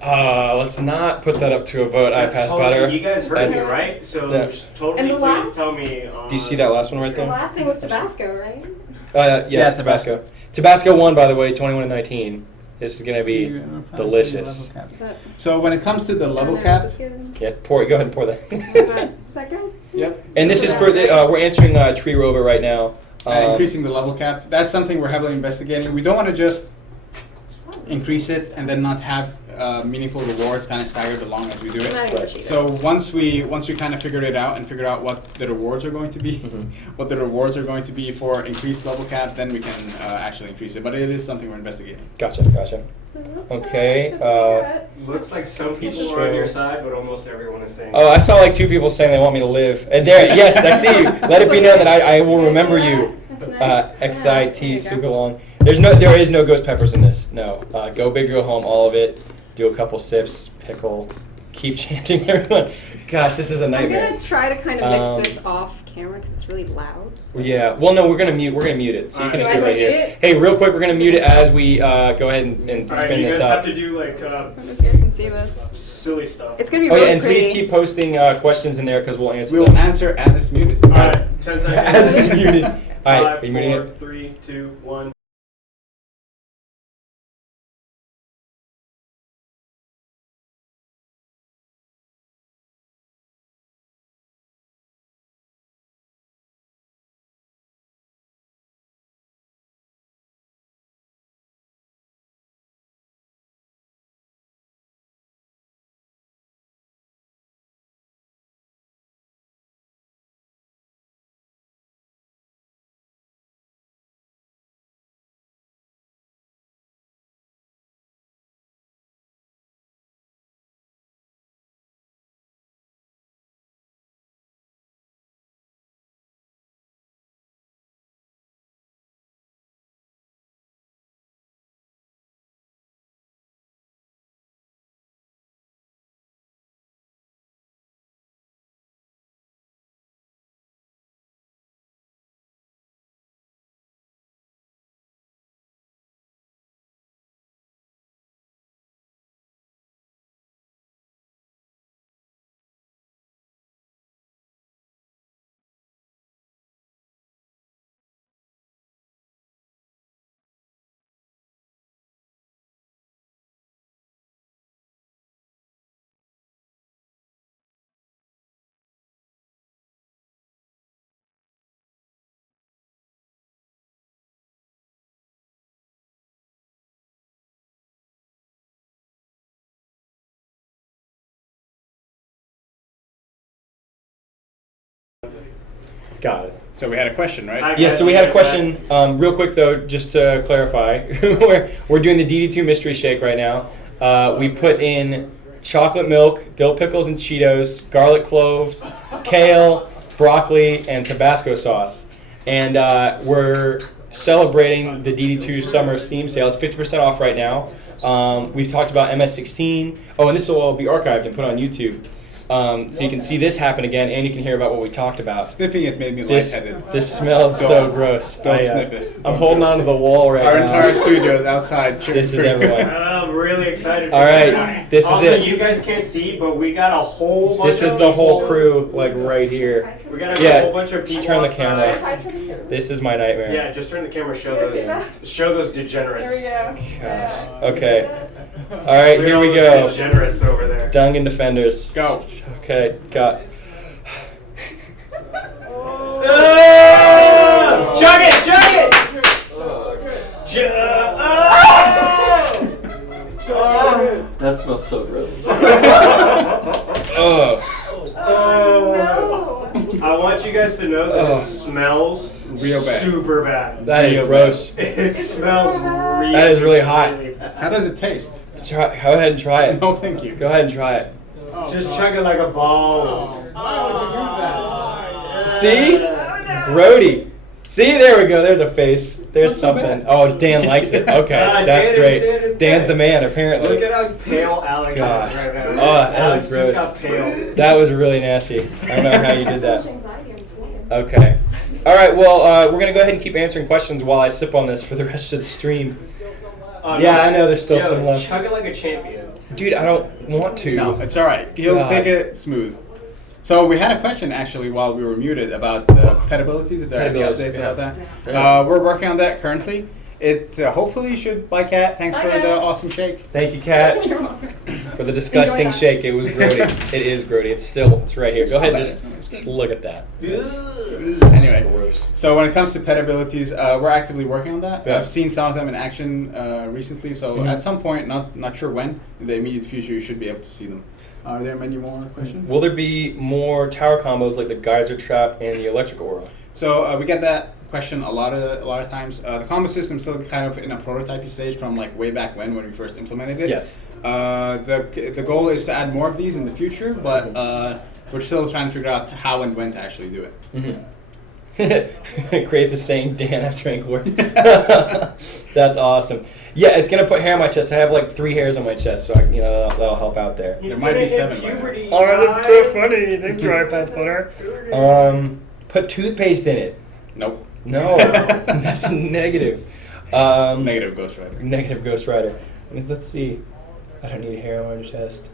Let's not put that up to a vote. I That's pass totally- butter. You guys heard me, That's- right? So yeah. totally And the please last- tell me. Do you see that last one right The there? last thing was Tabasco, right? Yes, Yeah, Tabasco. Tabasco won, by the way, 21-19. This is gonna be delicious. Is that? So when it comes to the level Is cap, this good? Yeah, pour it. Go ahead and pour that. Is that good? Yep. And this is for the. We're answering Tree Rover right now. increasing the level cap, that's something we're heavily investigating. We don't want to just increase it and then not have meaningful rewards kind of staggered along as we do I'm it. adding more Right. Cheetos. So once we kind of figured it out and figured out what the rewards are going to be, what the rewards are going to be for increased level cap, then we can actually increase it. But it is something we're investigating. Gotcha. Okay. Looks like some people are on your side, but almost everyone is saying. Oh, I saw like 2 people saying they want me to live. And there, yes, I see you. Let it be known that I will remember you. XIT Sugalong. There is no ghost peppers in this. No. Go big, go home. All of it. Do a couple sips. Pickle. Keep chanting, everyone. Gosh, this is a I'm nightmare. gonna try to kind of mix this off camera because it's really loud. So. Yeah. Well, no, we're gonna mute it. So you can Alright. just do it right You guys here. wanna mute Hey, real quick, we're gonna mute it as we go ahead and All right, spin you this guys up. have to do like I don't know if you guys can see this. silly stuff. It's gonna be Oh really yeah, and pretty. please keep posting questions in there because we'll answer We will them. answer as it's muted. All right, 10 seconds. As it's muted. All right, 5, are you muting 4, it? 3, 2, 1. Got it. So we had a question, right? Yes, so we had a question. Real quick though, just to clarify, we're doing the DD2 mystery shake right now. We put in chocolate milk, dill pickles and Cheetos, garlic cloves, kale, broccoli, and Tabasco sauce. And we're celebrating the DD2 summer Steam sale. It's 50% off right now. We've talked about MS16. Oh, and this will all be archived and put on YouTube. So you can see this happen again, and you can hear about what we talked about. Sniffing it made me This lightheaded. smells so gross. Don't sniff it. I'm holding on to the wall right Our now. entire studio is outside. This is everyone. I'm really excited. All right, this is also, it. you guys can't see, but we got a whole bunch This is of the whole people. crew, like right here. We got a Yeah, whole bunch of people just turn the outside. camera. This is my nightmare. Yeah, just turn the camera. Show Yes, see those. Show those degenerates. There we go. Gosh. Okay. All right, Look at here all we those go. Degenerates over there. Dungan Defenders. Go. Okay, got. Chug it! Chug it! That smells so gross. Oh, I want you guys to know that Oh. it smells Real bad. super bad. that is Real gross. It smells really. That is really hot. really bad. How does it taste? Try, go ahead and try it. No, thank you. Go ahead and try it. Just chug it like a ball. See? It's grody. See, there we go. There's a face. There's It's not so something. bad. Oh, Dan likes it. Okay, Ah, that's Dan, great. Dan, Dan's Dan. the man, apparently. Look at how pale Alex Gosh. is right now. Oh, that Alex is gross. just got pale. That was really nasty. I don't know how you did that. Okay. All right. Well, we're gonna go ahead and keep answering questions while I sip on this for the rest of the stream. Yeah, I know there's still Yo, some left. Chug it like a champion. Dude, I don't want to. No, it's all right. He'll God. take it smooth. So we had a question actually while we were muted about pet abilities. If there are any Pet updates abilities, about that, Yeah. we're working on that currently. It hopefully should. Bye, Kat. Thanks Bye, for the guys. awesome shake. Thank you, Kat, You're welcome. for the disgusting that. shake. It was grody. It is grody. It's right here. Go ahead, It's just not bad. just look at that. And Anyway, Gross. so when it comes to pet abilities, we're actively working on that. Yeah. I've seen some of them in action recently, so Mhm. at some point, not sure when, in the immediate future, you should be able to see them. Are there many more questions? Will there be more tower combos like the Geyser Trap and the Electric Aura? So we get that question a lot of times. The combo system is still kind of in a prototyping stage from like way back when we first implemented it. Yes. The goal is to add more of these in the future, but we're still trying to figure out how and when to actually do it. Mm-hmm. Create the saying, Dan, I've drank worse. That's awesome. Yeah, it's gonna put hair on my chest. I have like 3 hairs on my chest, so that'll help out there. He's There might be gonna hit 7 by now. puberty, Oh, that's guys. so funny. Thanks, Dry Path Butter. Put toothpaste in it. Nope. No, that's negative. Negative Ghost Rider. Negative Ghost Rider. Let's see. I don't need hair on my chest.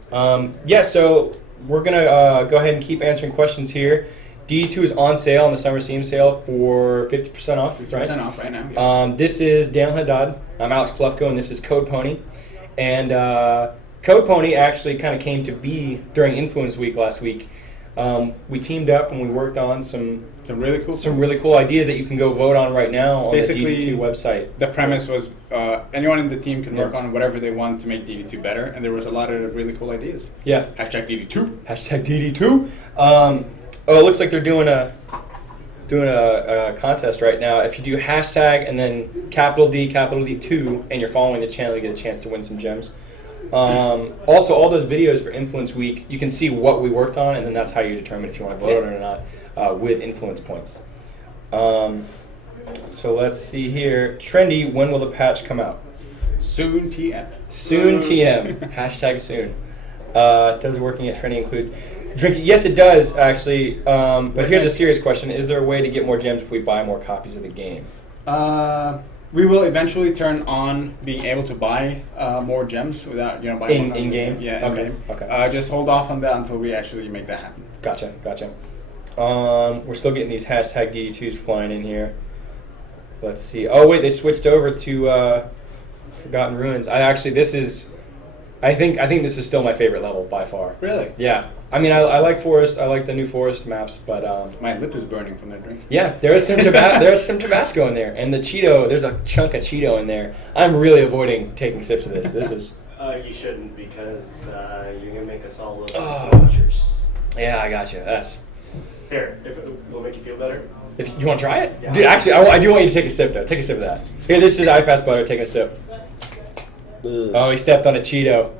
Yeah, so we're gonna go ahead and keep answering questions here. DD2 is on sale on the summer Steam sale for 50% off, 50% right? off right now. Yeah. This is Daniel Haddad. I'm Alex Plufko, and this is Codepony. And Codepony actually kind of came to be during Influence Week last week. We teamed up and we worked on some really cool ideas that you can go vote on right now on Basically, the DD2 website. The premise was anyone in the team can work on whatever they want to make DD2 better, and there was a lot of really cool ideas. Yeah. Hashtag DD2. Hashtag DD2. It looks like they're doing a contest right now. If you do hashtag and then capital D2, and you're following the channel, you get a chance to win some gems. Also, all those videos for Influence Week, you can see what we worked on, and then that's how you determine if you want to vote on it or not with influence points. So let's see here. Trendy, when will the patch come out? Soon TM. Soon TM. Hashtag soon. Does working at Trendy include drinking? Yes, it does, actually. But here's a serious question. Is there a way to get more gems if we buy more copies of the game? We will eventually turn on being able to buy more gems without buying In game? Yeah, Okay, in game. okay. Just hold off on that until we actually make that happen. Gotcha. We're still getting these hashtag DD2s flying in here. Let's see. Oh, wait, they switched over to Forgotten Ruins. I think this is still my favorite level by far. Really? Yeah. I mean, I like Forest. I like the new Forest maps, but my lip is burning from that drink. yeah, there's some Tabasco in there, and the Cheeto. There's a chunk of Cheeto in there. I'm really avoiding taking sips of this. This is. You shouldn't, because you're gonna make us all look Oh. like watchers. Yeah, I got you. That's. Here, if it will make you feel better. If you want to try it, Yeah. dude. Actually, I do want you to take a sip though. Take a sip of that. Here, this is iPass Butter. Taking a sip. Oh, he stepped on a Cheeto.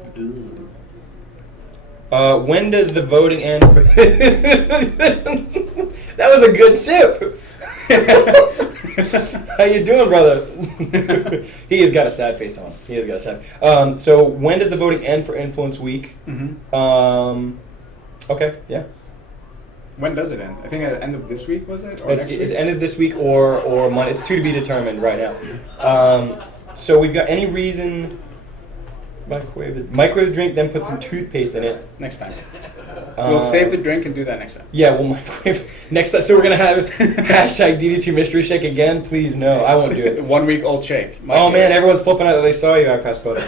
When does the voting end? That was a good sip. How you doing, brother? He has got a sad face on. He has got a sad. So when does the voting end for Influence Week? Mm-hmm. Okay, yeah. When does it end? I think at the end of this week, was it? Or next week? It's end of this week or Monday. It's to be determined right now. So we've got any reason. Microwave the drink, then put some toothpaste in it. Next time. We'll save the drink and do that next time. Yeah, we'll microwave next time. So we're gonna have hashtag DD2 mystery shake again. Please no, I won't do it. 1 week old shake. Oh man, everyone's flipping out that they saw you. I passed photo.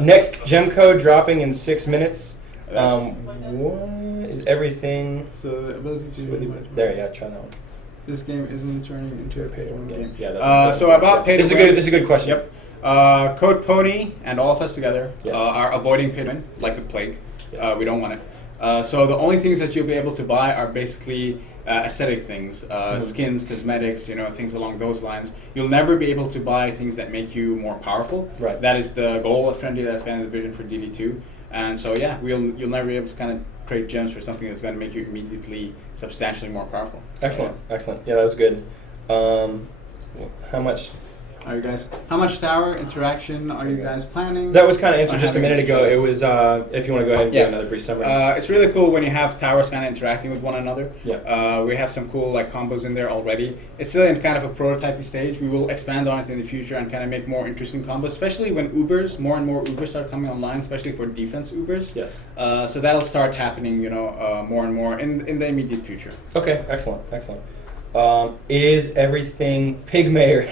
Next gem code dropping in 6 minutes. What is everything? So the ability to There, yeah, try that one. This game isn't turning into a pay-to-win game. Yeah, that's so about pay to This win. is a good question. Yep. Codepony and all of us together Yes. are avoiding pay to win like the plague. Yes. We don't want it. So the only things that you'll be able to buy are basically aesthetic things, skins, cosmetics, things along those lines. You'll never be able to buy things that make you more powerful. Right. That is the goal of Trendy. That's kind of the vision for DD2. And so yeah, you'll never be able to kind of trade gems for something that's going to make you immediately substantially more powerful. Excellent, excellent. Yeah, that was good. How much? How much tower interaction are you guys planning? That was kind of answered on just a having minute ago. It was, if you want to go ahead and Yeah. do another brief summary. It's really cool when you have towers kind of interacting with one another. Yeah. We have some cool combos in there already. It's still in kind of a prototyping stage. We will expand on it in the future and kind of make more interesting combos, especially when more and more Ubers start coming online, especially for defense Ubers. Yes. So that'll start happening, more and more in the immediate future. Okay, excellent, excellent. Is everything Pigmayer?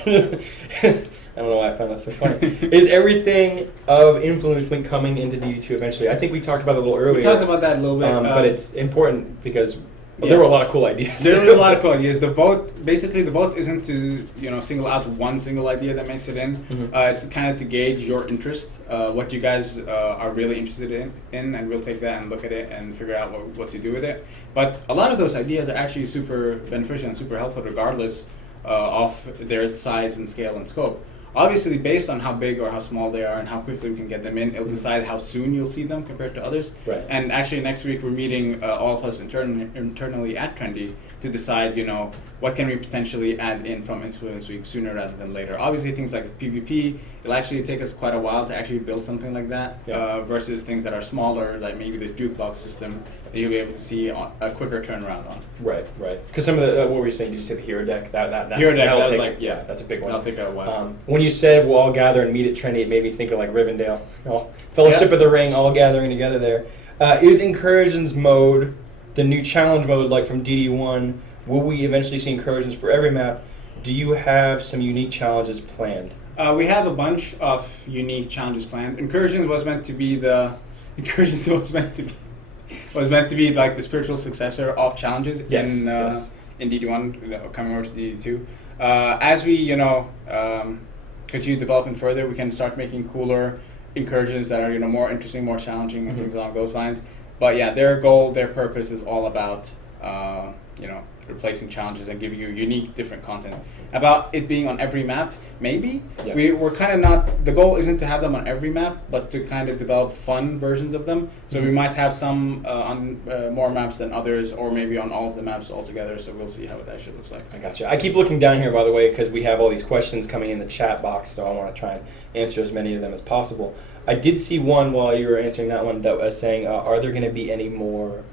I don't know why I found that so funny. Is everything of Influence Week coming into DD2 eventually? I think we talked about it a little earlier. We talked about that a little bit. But it's important because Well, there were a lot of cool ideas. There are a lot of cool ideas. The vote isn't to single out one single idea that makes it in. It's kind of to gauge your interest, what you guys are really interested in, and we'll take that and look at it and figure out what to do with it. But a lot of those ideas are actually super beneficial and super helpful regardless of their size and scale and scope. Obviously, based on how big or how small they are and how quickly we can get them in, it'll decide how soon you'll see them compared to others. Right. And actually, next week we're meeting all of us internally at Trendy to decide, what can we potentially add in from Influence Week sooner rather than later. Obviously, things like PvP, it'll actually take us quite a while to actually build something like that, versus things that are smaller, like maybe the jukebox system that you'll be able to see a quicker turnaround on. Right. Because some of the what were you saying? Did you say the hero deck? That Hero deck, that'll that's take, that's a big one. That'll take a while. When you said we'll all gather and meet at Trendy, it made me think of like Rivendell. Fellowship of the Ring, all gathering together there. Is Incursions mode the new challenge mode like from DD1? Will we eventually see incursions for every map? Do you have some unique challenges planned? We have a bunch of unique challenges planned. Incursions was meant to be like the spiritual successor of challenges in DD1, coming over to DD2. As we continue developing further, we can start making cooler incursions that are more interesting, more challenging, and things along those lines. But yeah, their goal, their purpose is all about replacing challenges and giving you unique, different content. About it being on every map, maybe. Yeah. We're kind of not, the goal isn't to have them on every map, but to kind of develop fun versions of them. So we might have some on more maps than others, or maybe on all of the maps altogether, so we'll see how it actually looks like. I gotcha. I keep looking down here, by the way, because we have all these questions coming in the chat box, so I want to try and answer as many of them as possible. I did see one while you were answering that one that was saying, are there going to be any more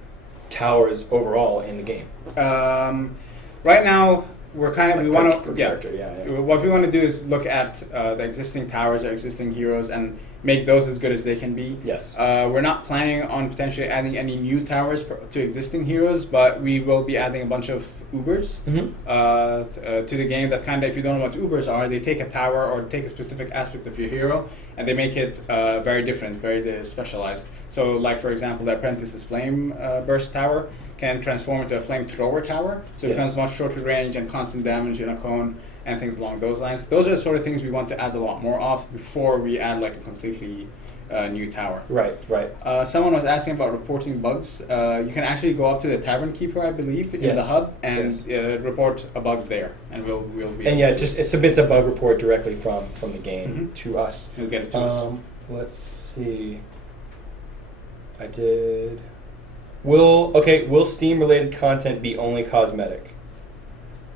towers overall in the game? Right now, we're kind of, Like what we want to do is look at the existing towers, our existing heroes, and make those as good as they can be. Yes. We're not planning on potentially adding any new towers to existing heroes, but we will be adding a bunch of Ubers to the game that kind of, if you don't know what Ubers are, they take a tower or take a specific aspect of your hero and they make it very different, very specialized. So like, for example, the Apprentice's Flame Burst Tower can transform into a flamethrower tower, so it becomes much shorter range and constant damage in a cone and things along those lines. Those are the sort of things we want to add a lot more of before we add like a completely new tower. Right. Someone was asking about reporting bugs. You can actually go up to the Tavern Keeper, I believe, in the hub and report a bug there, and we'll be. And it submits a bug report directly from the game to us. You'll get it to us. Let's see. I did. Will Steam-related content be only cosmetic?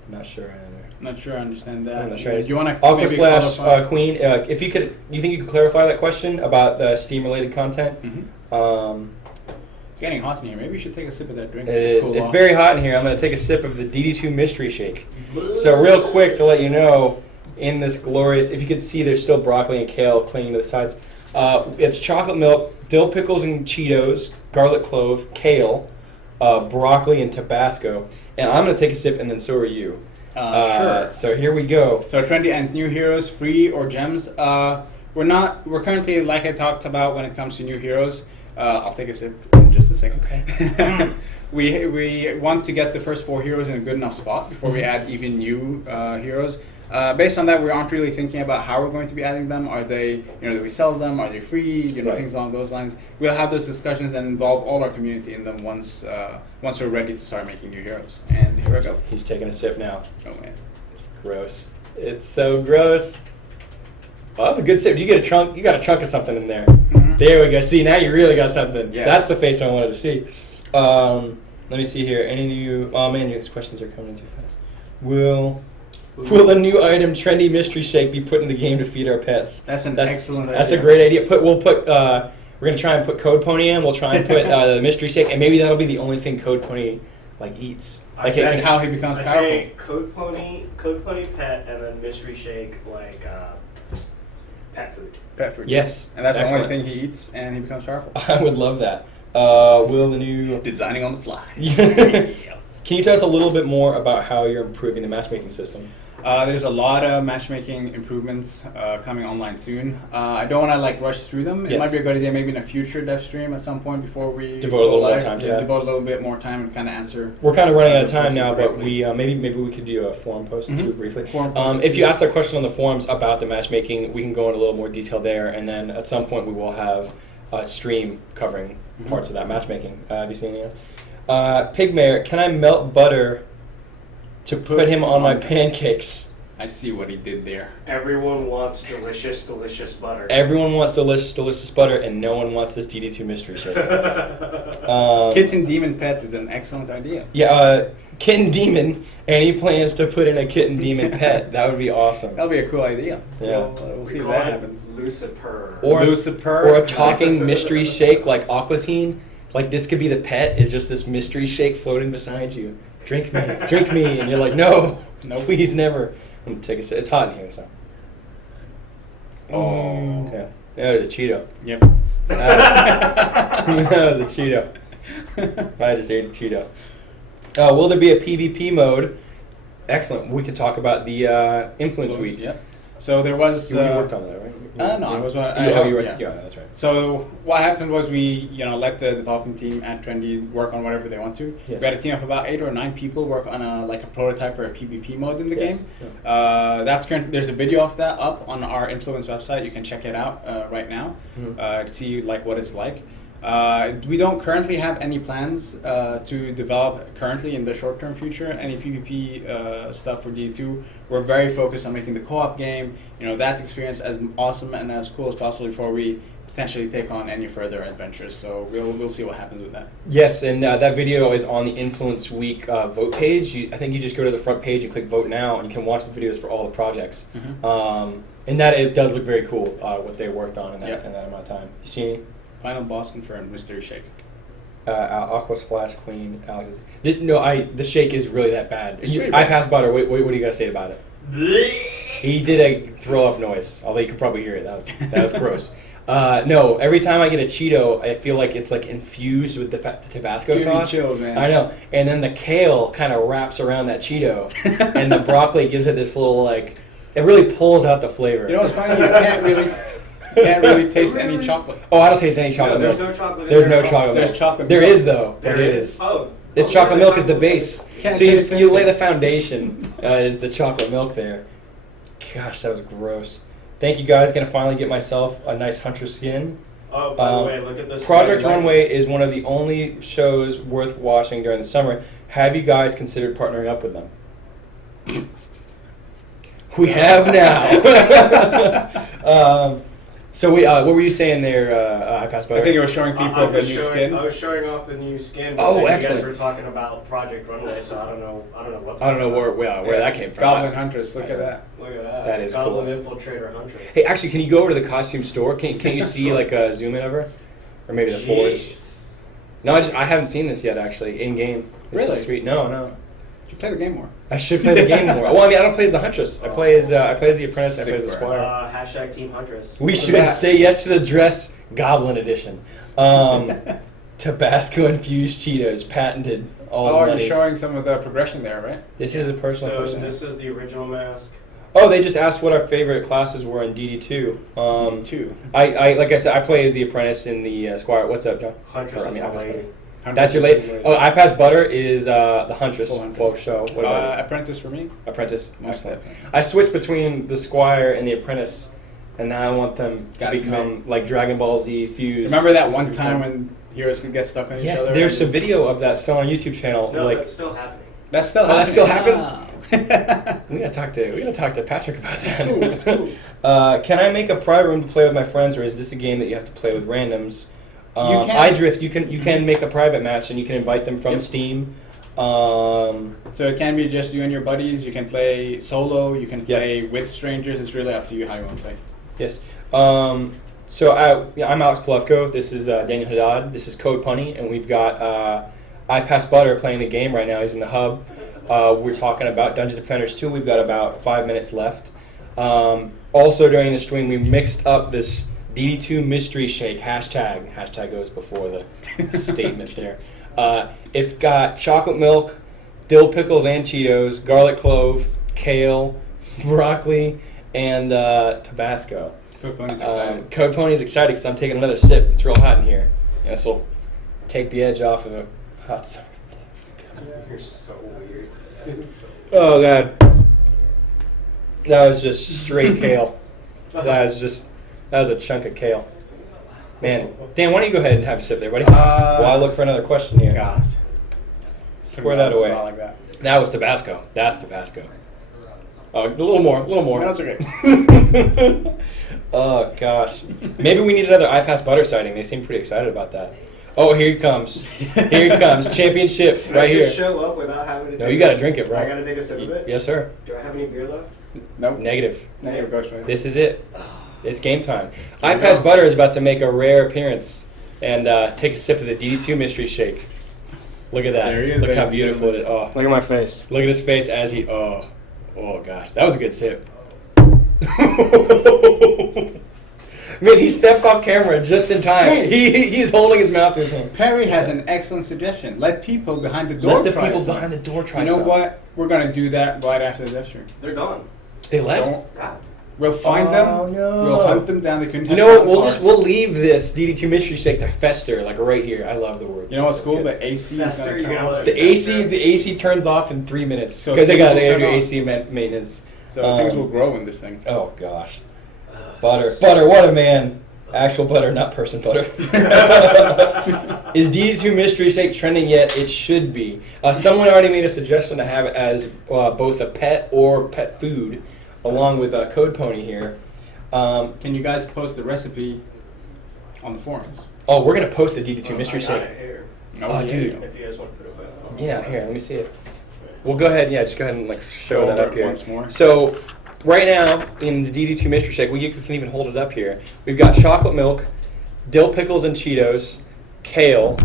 I'm not sure. Not sure I understand that. I'm not sure. Do you want to Aqua Splash Queen? If you think you could clarify that question about the Steam-related content? It's getting hot in here. Maybe you should take a sip of that drink. It is. It's very hot in here. I'm going to take a sip of the DD2 Mystery Shake. So real quick to let you know, in this glorious, if you could see, there's still broccoli and kale clinging to the sides. It's chocolate milk, dill pickles and Cheetos, garlic clove, kale, broccoli, and Tabasco. And I'm going to take a sip, and then so are you. Sure. So here we go. So trendy and new heroes, free or gems. We're currently, like I talked about when it comes to new heroes. I'll take a sip in just a second. Okay. We want to get the first 4 heroes in a good enough spot before we add even new heroes. Based on that, we aren't really thinking about how we're going to be adding them. Are they, do we sell them? Are they free? Things along those lines. We'll have those discussions and involve all our community in them once we're ready to start making new heroes. And here we go. He's taking a sip now. Oh man, it's gross. It's so gross. Well, that was a good sip. You get a chunk. You got a chunk of something in there. There we go. See, now you really got something. Yeah. That's the face I wanted to see. Let me see here. Any new? Oh man, these questions are coming in too fast. Will the new item Trendy Mystery Shake be put in the game to feed our pets? That's excellent idea. That's a great idea. We're gonna try and put Codepony in. We'll try and put the Mystery Shake, and maybe that'll be the only thing Codepony eats. That's how he becomes powerful. I say Codepony pet, and then Mystery Shake pet food. Pet food. Yes, and that's the only thing he eats, and he becomes powerful. I would love that. Will the new designing on the fly? Can you tell us a little bit more about how you're improving the matchmaking system? There's a lot of matchmaking improvements coming online soon. I don't want to like rush through them. It Yes. might be a good idea maybe in a future Devstream at some point before we Devote a little go more live. time to Yeah, that. devote a little bit more time and kind of answer. We're kind of running out of time questions now, but directly. we maybe we could do a forum post too Mhm. briefly. Forum post. If you ask that question on the forums about the matchmaking, we can go into a little more detail there, and then at some point we will have a stream covering Mhm. parts of that matchmaking. Have you seen any else? Pigmare, can I melt butter to put him on my pancakes? I see what he did there. Everyone wants delicious, delicious butter. Everyone wants delicious, delicious butter, and no one wants this DD2 mystery shake. Kitten Demon Pet is an excellent idea. Yeah, Kitten Demon, and he plans to put in a Kitten Demon pet. That would be awesome. That'll be a cool idea. Yeah. We'll We see if call that it happens. Lucifer. Or Lucifer. Or a talking Nice. mystery shake like Aquatine. Like this could be the pet, is just this mystery shake floating beside you. Drink me, and you're like, no, Nope. please never. I'm gonna take a sip. It's hot in here, so. Oh. Yeah, that was a Cheeto. Yep. That was a Cheeto. I just ate a Cheeto. Will there be a PvP mode? Excellent. We could talk about the Influence Week. Yep. So there was. You worked on that, right? No, I was one. You were. Yeah. Yeah, that's right. So what happened was we, let the development team at Trendy work on whatever they want to. Yes. We had a team of about 8 or 9 people work on a prototype for a PvP mode in the Yes. game. That's current. There's a video of that up on our Influence website. You can check it out right now Mhm. to see what it's like. We don't currently have any plans to develop currently in the short-term future any PvP stuff for D2. We're very focused on making the co-op game, that experience as awesome and as cool as possible before we potentially take on any further adventures. So we'll see what happens with that. Yes, and that video is on the Influence Week vote page. I think you just go to the front page and click Vote Now, and you can watch the videos for all the projects. And that it does look very cool what they worked on in that, Yep. in that amount of time. You see any? Final boss confirmed, Mystery Shake. Aqua Splash Queen, Alex. The shake is really that bad. It's pretty I bad. passed butter. What do you guys say about it? He did a throw up noise, although you can probably hear it. That was gross. No, every time I get a Cheeto, I feel like it's like infused with the Tabasco Give me sauce. chills, man. I know, and then the kale kind of wraps around that Cheeto, and the broccoli gives it this little it really pulls out the flavor. You know what's funny? You can't really taste any chocolate. Oh, I don't taste any No, chocolate there's milk. no chocolate in There's there no at all. chocolate milk. There's chocolate There milk. is though, but There it is? is. Oh. It's Oh, chocolate there's milk is the base. Can't So you taste lay anything. the foundation is the chocolate milk there. Gosh, that was gross. Thank you guys. Gonna finally get myself a nice hunter skin. Oh, by the way, look at this. Project Light. Runway is one of the only shows worth watching during the summer. Have you guys considered partnering up with them? We have now. So what were you saying there? I passed by. I think it was showing people I the was new showing- skin. I was showing off the new skin. But Oh, then you excellent. guys were talking about Project Runway, so I don't know what's. I don't know going on. where that came from. Goblin Hunters, look at that. Look at that. That is Goblin cool. Infiltrator Huntress. Hey, actually, can you go over to the costume store? Can you see a zoom in of her, or maybe the forge? Jeez. No, I haven't seen this yet. Actually, in game. This Really? is sweet. No. You should play the game more. I should play the game more. Well, I mean, I don't play as the Huntress. I play as the Apprentice. I play as the Sick, Squire. Hashtag Team Huntress. We Look at should that. say yes to the dress Goblin edition. Tabasco infused Cheetos, patented. All the You're monies. showing some of the progression there, right? This is a personal So question. this is the original mask. Oh, they just asked what our favorite classes were in DD2. Two. I like I said, I play as the Apprentice in the Squire. What's up, John? Huntress Or, I is mean, my I pass lady. butter. That's your late. Oh, I pass butter is the Huntress. Full Huntress. Full show. What about Apprentice for me? Apprentice? Most Excellent. definitely. I switched between the Squire and the Apprentice, and now I want them to Gotta become like Dragon Ball Z fused. Remember that This one is time fun. when heroes could get stuck on each Yes, other? there's a and- video of that still on our YouTube channel. No, like that's still happening. That still Oh, that still happens? happens? we gotta talk to Patrick about that. cool, that's cool. Can I make a private room to play with my friends, or is this a game that you have to play with randoms? You can. iDrift, you can make a private match and you can invite them from Yep. Steam. So it can be just you and your buddies. You can play solo. You can play Yes. with strangers. It's really up to you how you want to play. Yes. So I'm Alex Polefko. This is Daniel Haddad. This is Codepony, and we've got I Pass Butter playing the game right now. He's in the hub. We're talking about Dungeon Defenders 2. We've got about 5 minutes left. Also during the stream, we mixed up this DD2 mystery shake hashtag goes before the statement there. It's got chocolate milk, dill pickles and Cheetos, garlic clove, kale, broccoli, and Tabasco. Codepony's excited. Codepony's excited because I'm taking another sip. It's real hot in here. Yeah, this will take the edge off of a hot summer. You're so weird. Oh god, that was just straight kale. That was a chunk of kale. Man, Dan, why don't you go ahead and have a sip there, buddy? While I look for another question here. God. Square that away. Like that. That was Tabasco. That's Tabasco. A little more. That's okay. Oh gosh, maybe we need another iPass butter sighting. They seem pretty excited about that. Oh, here he comes. Here he comes. Championship Can right I here. just show up without having to No, take you gotta drink it, bro. I gotta take a sip of it? Yes, sir. Do I have any beer left? Nope. Negative. Negative ghost right. This is it. It's game time. we iPass go. butter is about to make a rare appearance and take a sip of the DD2 mystery shake. Look at that. There he is, Look how ladies and beautiful it is. Oh, Look at my face. look at his face as he. Oh gosh, that was a good sip. Man, he steps off camera just in time. Hey. He's holding his mouth to his hand. Perry has an excellent suggestion. Let people behind the door Let the try people some. behind the door try You know some. what? We're gonna do that right after the Devstream. They're gone. They left. Don't- Yeah. We'll find Oh, them. no. We'll hunt them down. They couldn't. You have know what? gone far. We'll leave this DD2 mystery shake to fester, like right here. I love the word. You know what's That's cool? good. The AC is Fester, gonna you turn gotta off. let The AC turns off in 3 minutes So because they things gotta will do turn off. AC maintenance. So things will grow in this thing. Oh gosh, butter. What a man! Actual butter, not person butter. Is DD2 mystery shake trending yet? It should be. Someone already made a suggestion to have it as both a pet or pet food, along with Codepony here. Can you guys post the recipe on the forums? Oh, we're gonna post the DD2 mystery I got shake. it here. No, Oh, dude. If you guys want to put it away. Yeah, here, let me see it. We'll go ahead, just go ahead and like show Go that over up it here. once more. So, right now in the DD2 mystery shake, we can even hold it up here. We've got chocolate milk, dill pickles and Cheetos, kale,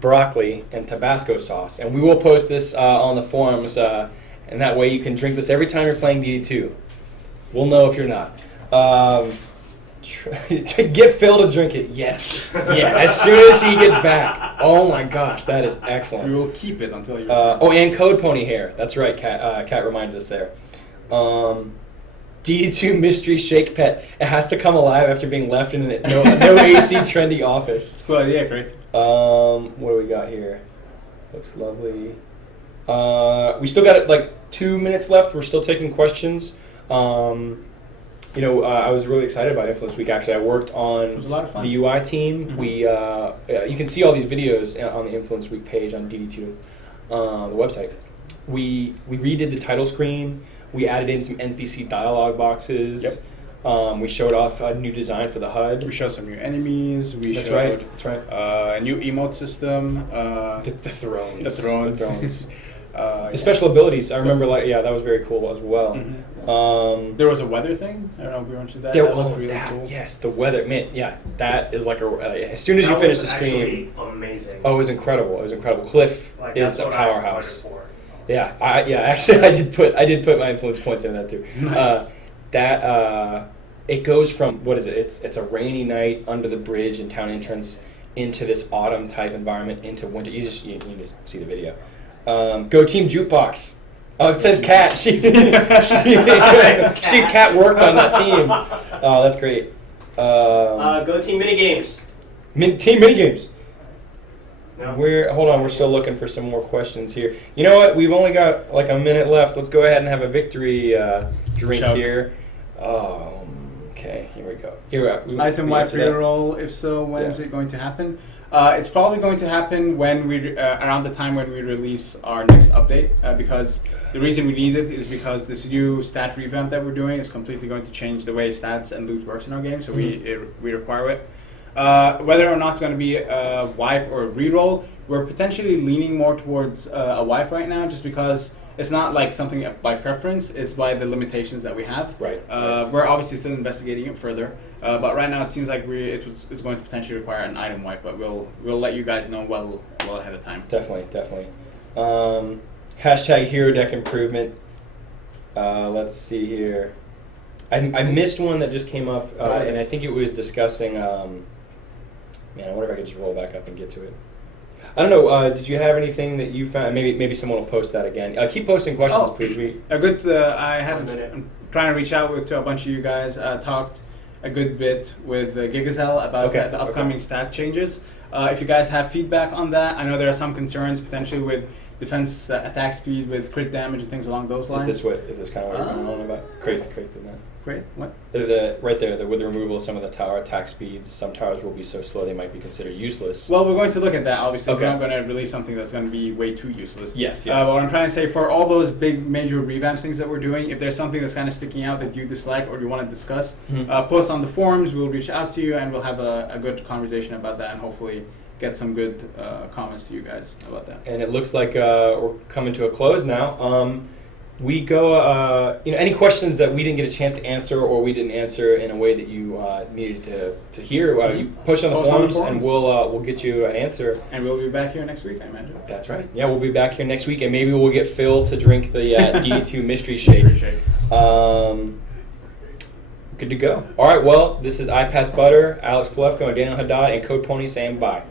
broccoli, and Tabasco sauce. And we will post this on the forums, and that way you can drink this every time you're playing DD2. We'll know if you're not. Get Phil to drink it. Yes. As soon as he gets back. Oh my gosh, that is excellent. We will keep it until you. And Codepony hair. That's right. Kat reminded us there. DD2 mystery shake pet. It has to come alive after being left in a no AC trendy office. Cool idea, correct? What do we got here? Looks lovely. We still got like 2 minutes left. We're still taking questions. I was really excited about Influence Week. Actually, I worked on It was a lot of fun. the UI team. Mhm. We you can see all these videos on the Influence Week page on DD2, the website. We redid the title screen. We added in some NPC dialogue boxes. Yep. We showed off a new design for the HUD. We showed some new enemies. We That's showed right. That's right. a new emote system. The thrones. The thrones. The thrones. The The special abilities. I remember, that was very cool as well. Mhm. There was a weather thing. I don't know if we mentioned that. There, That looked really cool. Yes, the weather. Man, yeah, that is like as soon as you That finish was the stream. actually amazing. Oh, it was incredible. It was incredible. Cliff Like, is that's a what I powerhouse. voted for. Yeah, actually, I did put my influence points in that too. Nice. It goes from what is it? It's a rainy night under the bridge and town entrance into this autumn type environment into winter. You just see the video. Go Team Jukebox. Oh, it says Cat. She Cat worked on that team. Oh, that's great. Go Team Minigames. Team minigames. No? Hold on, we're still looking for some more questions here. You know what? We've only got like a minute left. Let's go ahead and have a victory drink Chug. here. Oh, okay. Here we go. Item we wide answered that. reroll. If so, when is Yeah. it going to happen? It's probably going to happen when we around the time when we release our next update. Because the reason we need it is because this new stat revamp that we're doing is completely going to change the way stats and loot works in our game. So we require it. Whether or not it's going to be a wipe or a reroll, we're potentially leaning more towards a wipe right now, just because it's not like something by preference; it's by the limitations that we have. Right. We're obviously still investigating it further, but right now it seems like it's going to potentially require an item wipe. But we'll let you guys know well ahead of time. Definitely. Hashtag hero deck improvement. Let's see here. I missed one that just came up, and I think it was discussing. Man, I wonder if I could just roll back up and get to it. I don't know. Did you have anything that you found? Maybe someone will post that again. Keep posting questions, Oh. please. A good. I had 1 minute. I'm trying to reach out to a bunch of you guys. Talked a good bit with Gigazel about Okay, the upcoming stat changes. If you guys have feedback on that, I know there are some concerns potentially with defense attack speed, with crit damage and things along those lines. Is this kind of what you're going on about? Crate in that. Great. What? Right there, with the removal of some of the tower attack speeds, some towers will be so slow they might be considered useless. Well, we're going to look at that. Obviously, Okay. we're not going to release something that's going to be way too useless. Yes. But what I'm trying to say, for all those big major revamp things that we're doing, if there's something that's kind of sticking out that you dislike or you want to discuss, Mhm. post on the forums. We'll reach out to you and we'll have a good conversation about that and hopefully get some good comments to you guys about that. And it looks like we're coming to a close now. We go, any questions that we didn't get a chance to answer or we didn't answer in a way that you needed to hear, you push on the Post on the forums and forums. we'll get you an answer. And we'll be back here next week, I imagine. That's right. Yeah, we'll be back here next week and maybe we'll get Phil to drink the DD2 Mystery Shake. Good to go. All right, well, this is I Pass Butter, Alex Palefko, and Daniel Haddad, and Codepony saying bye.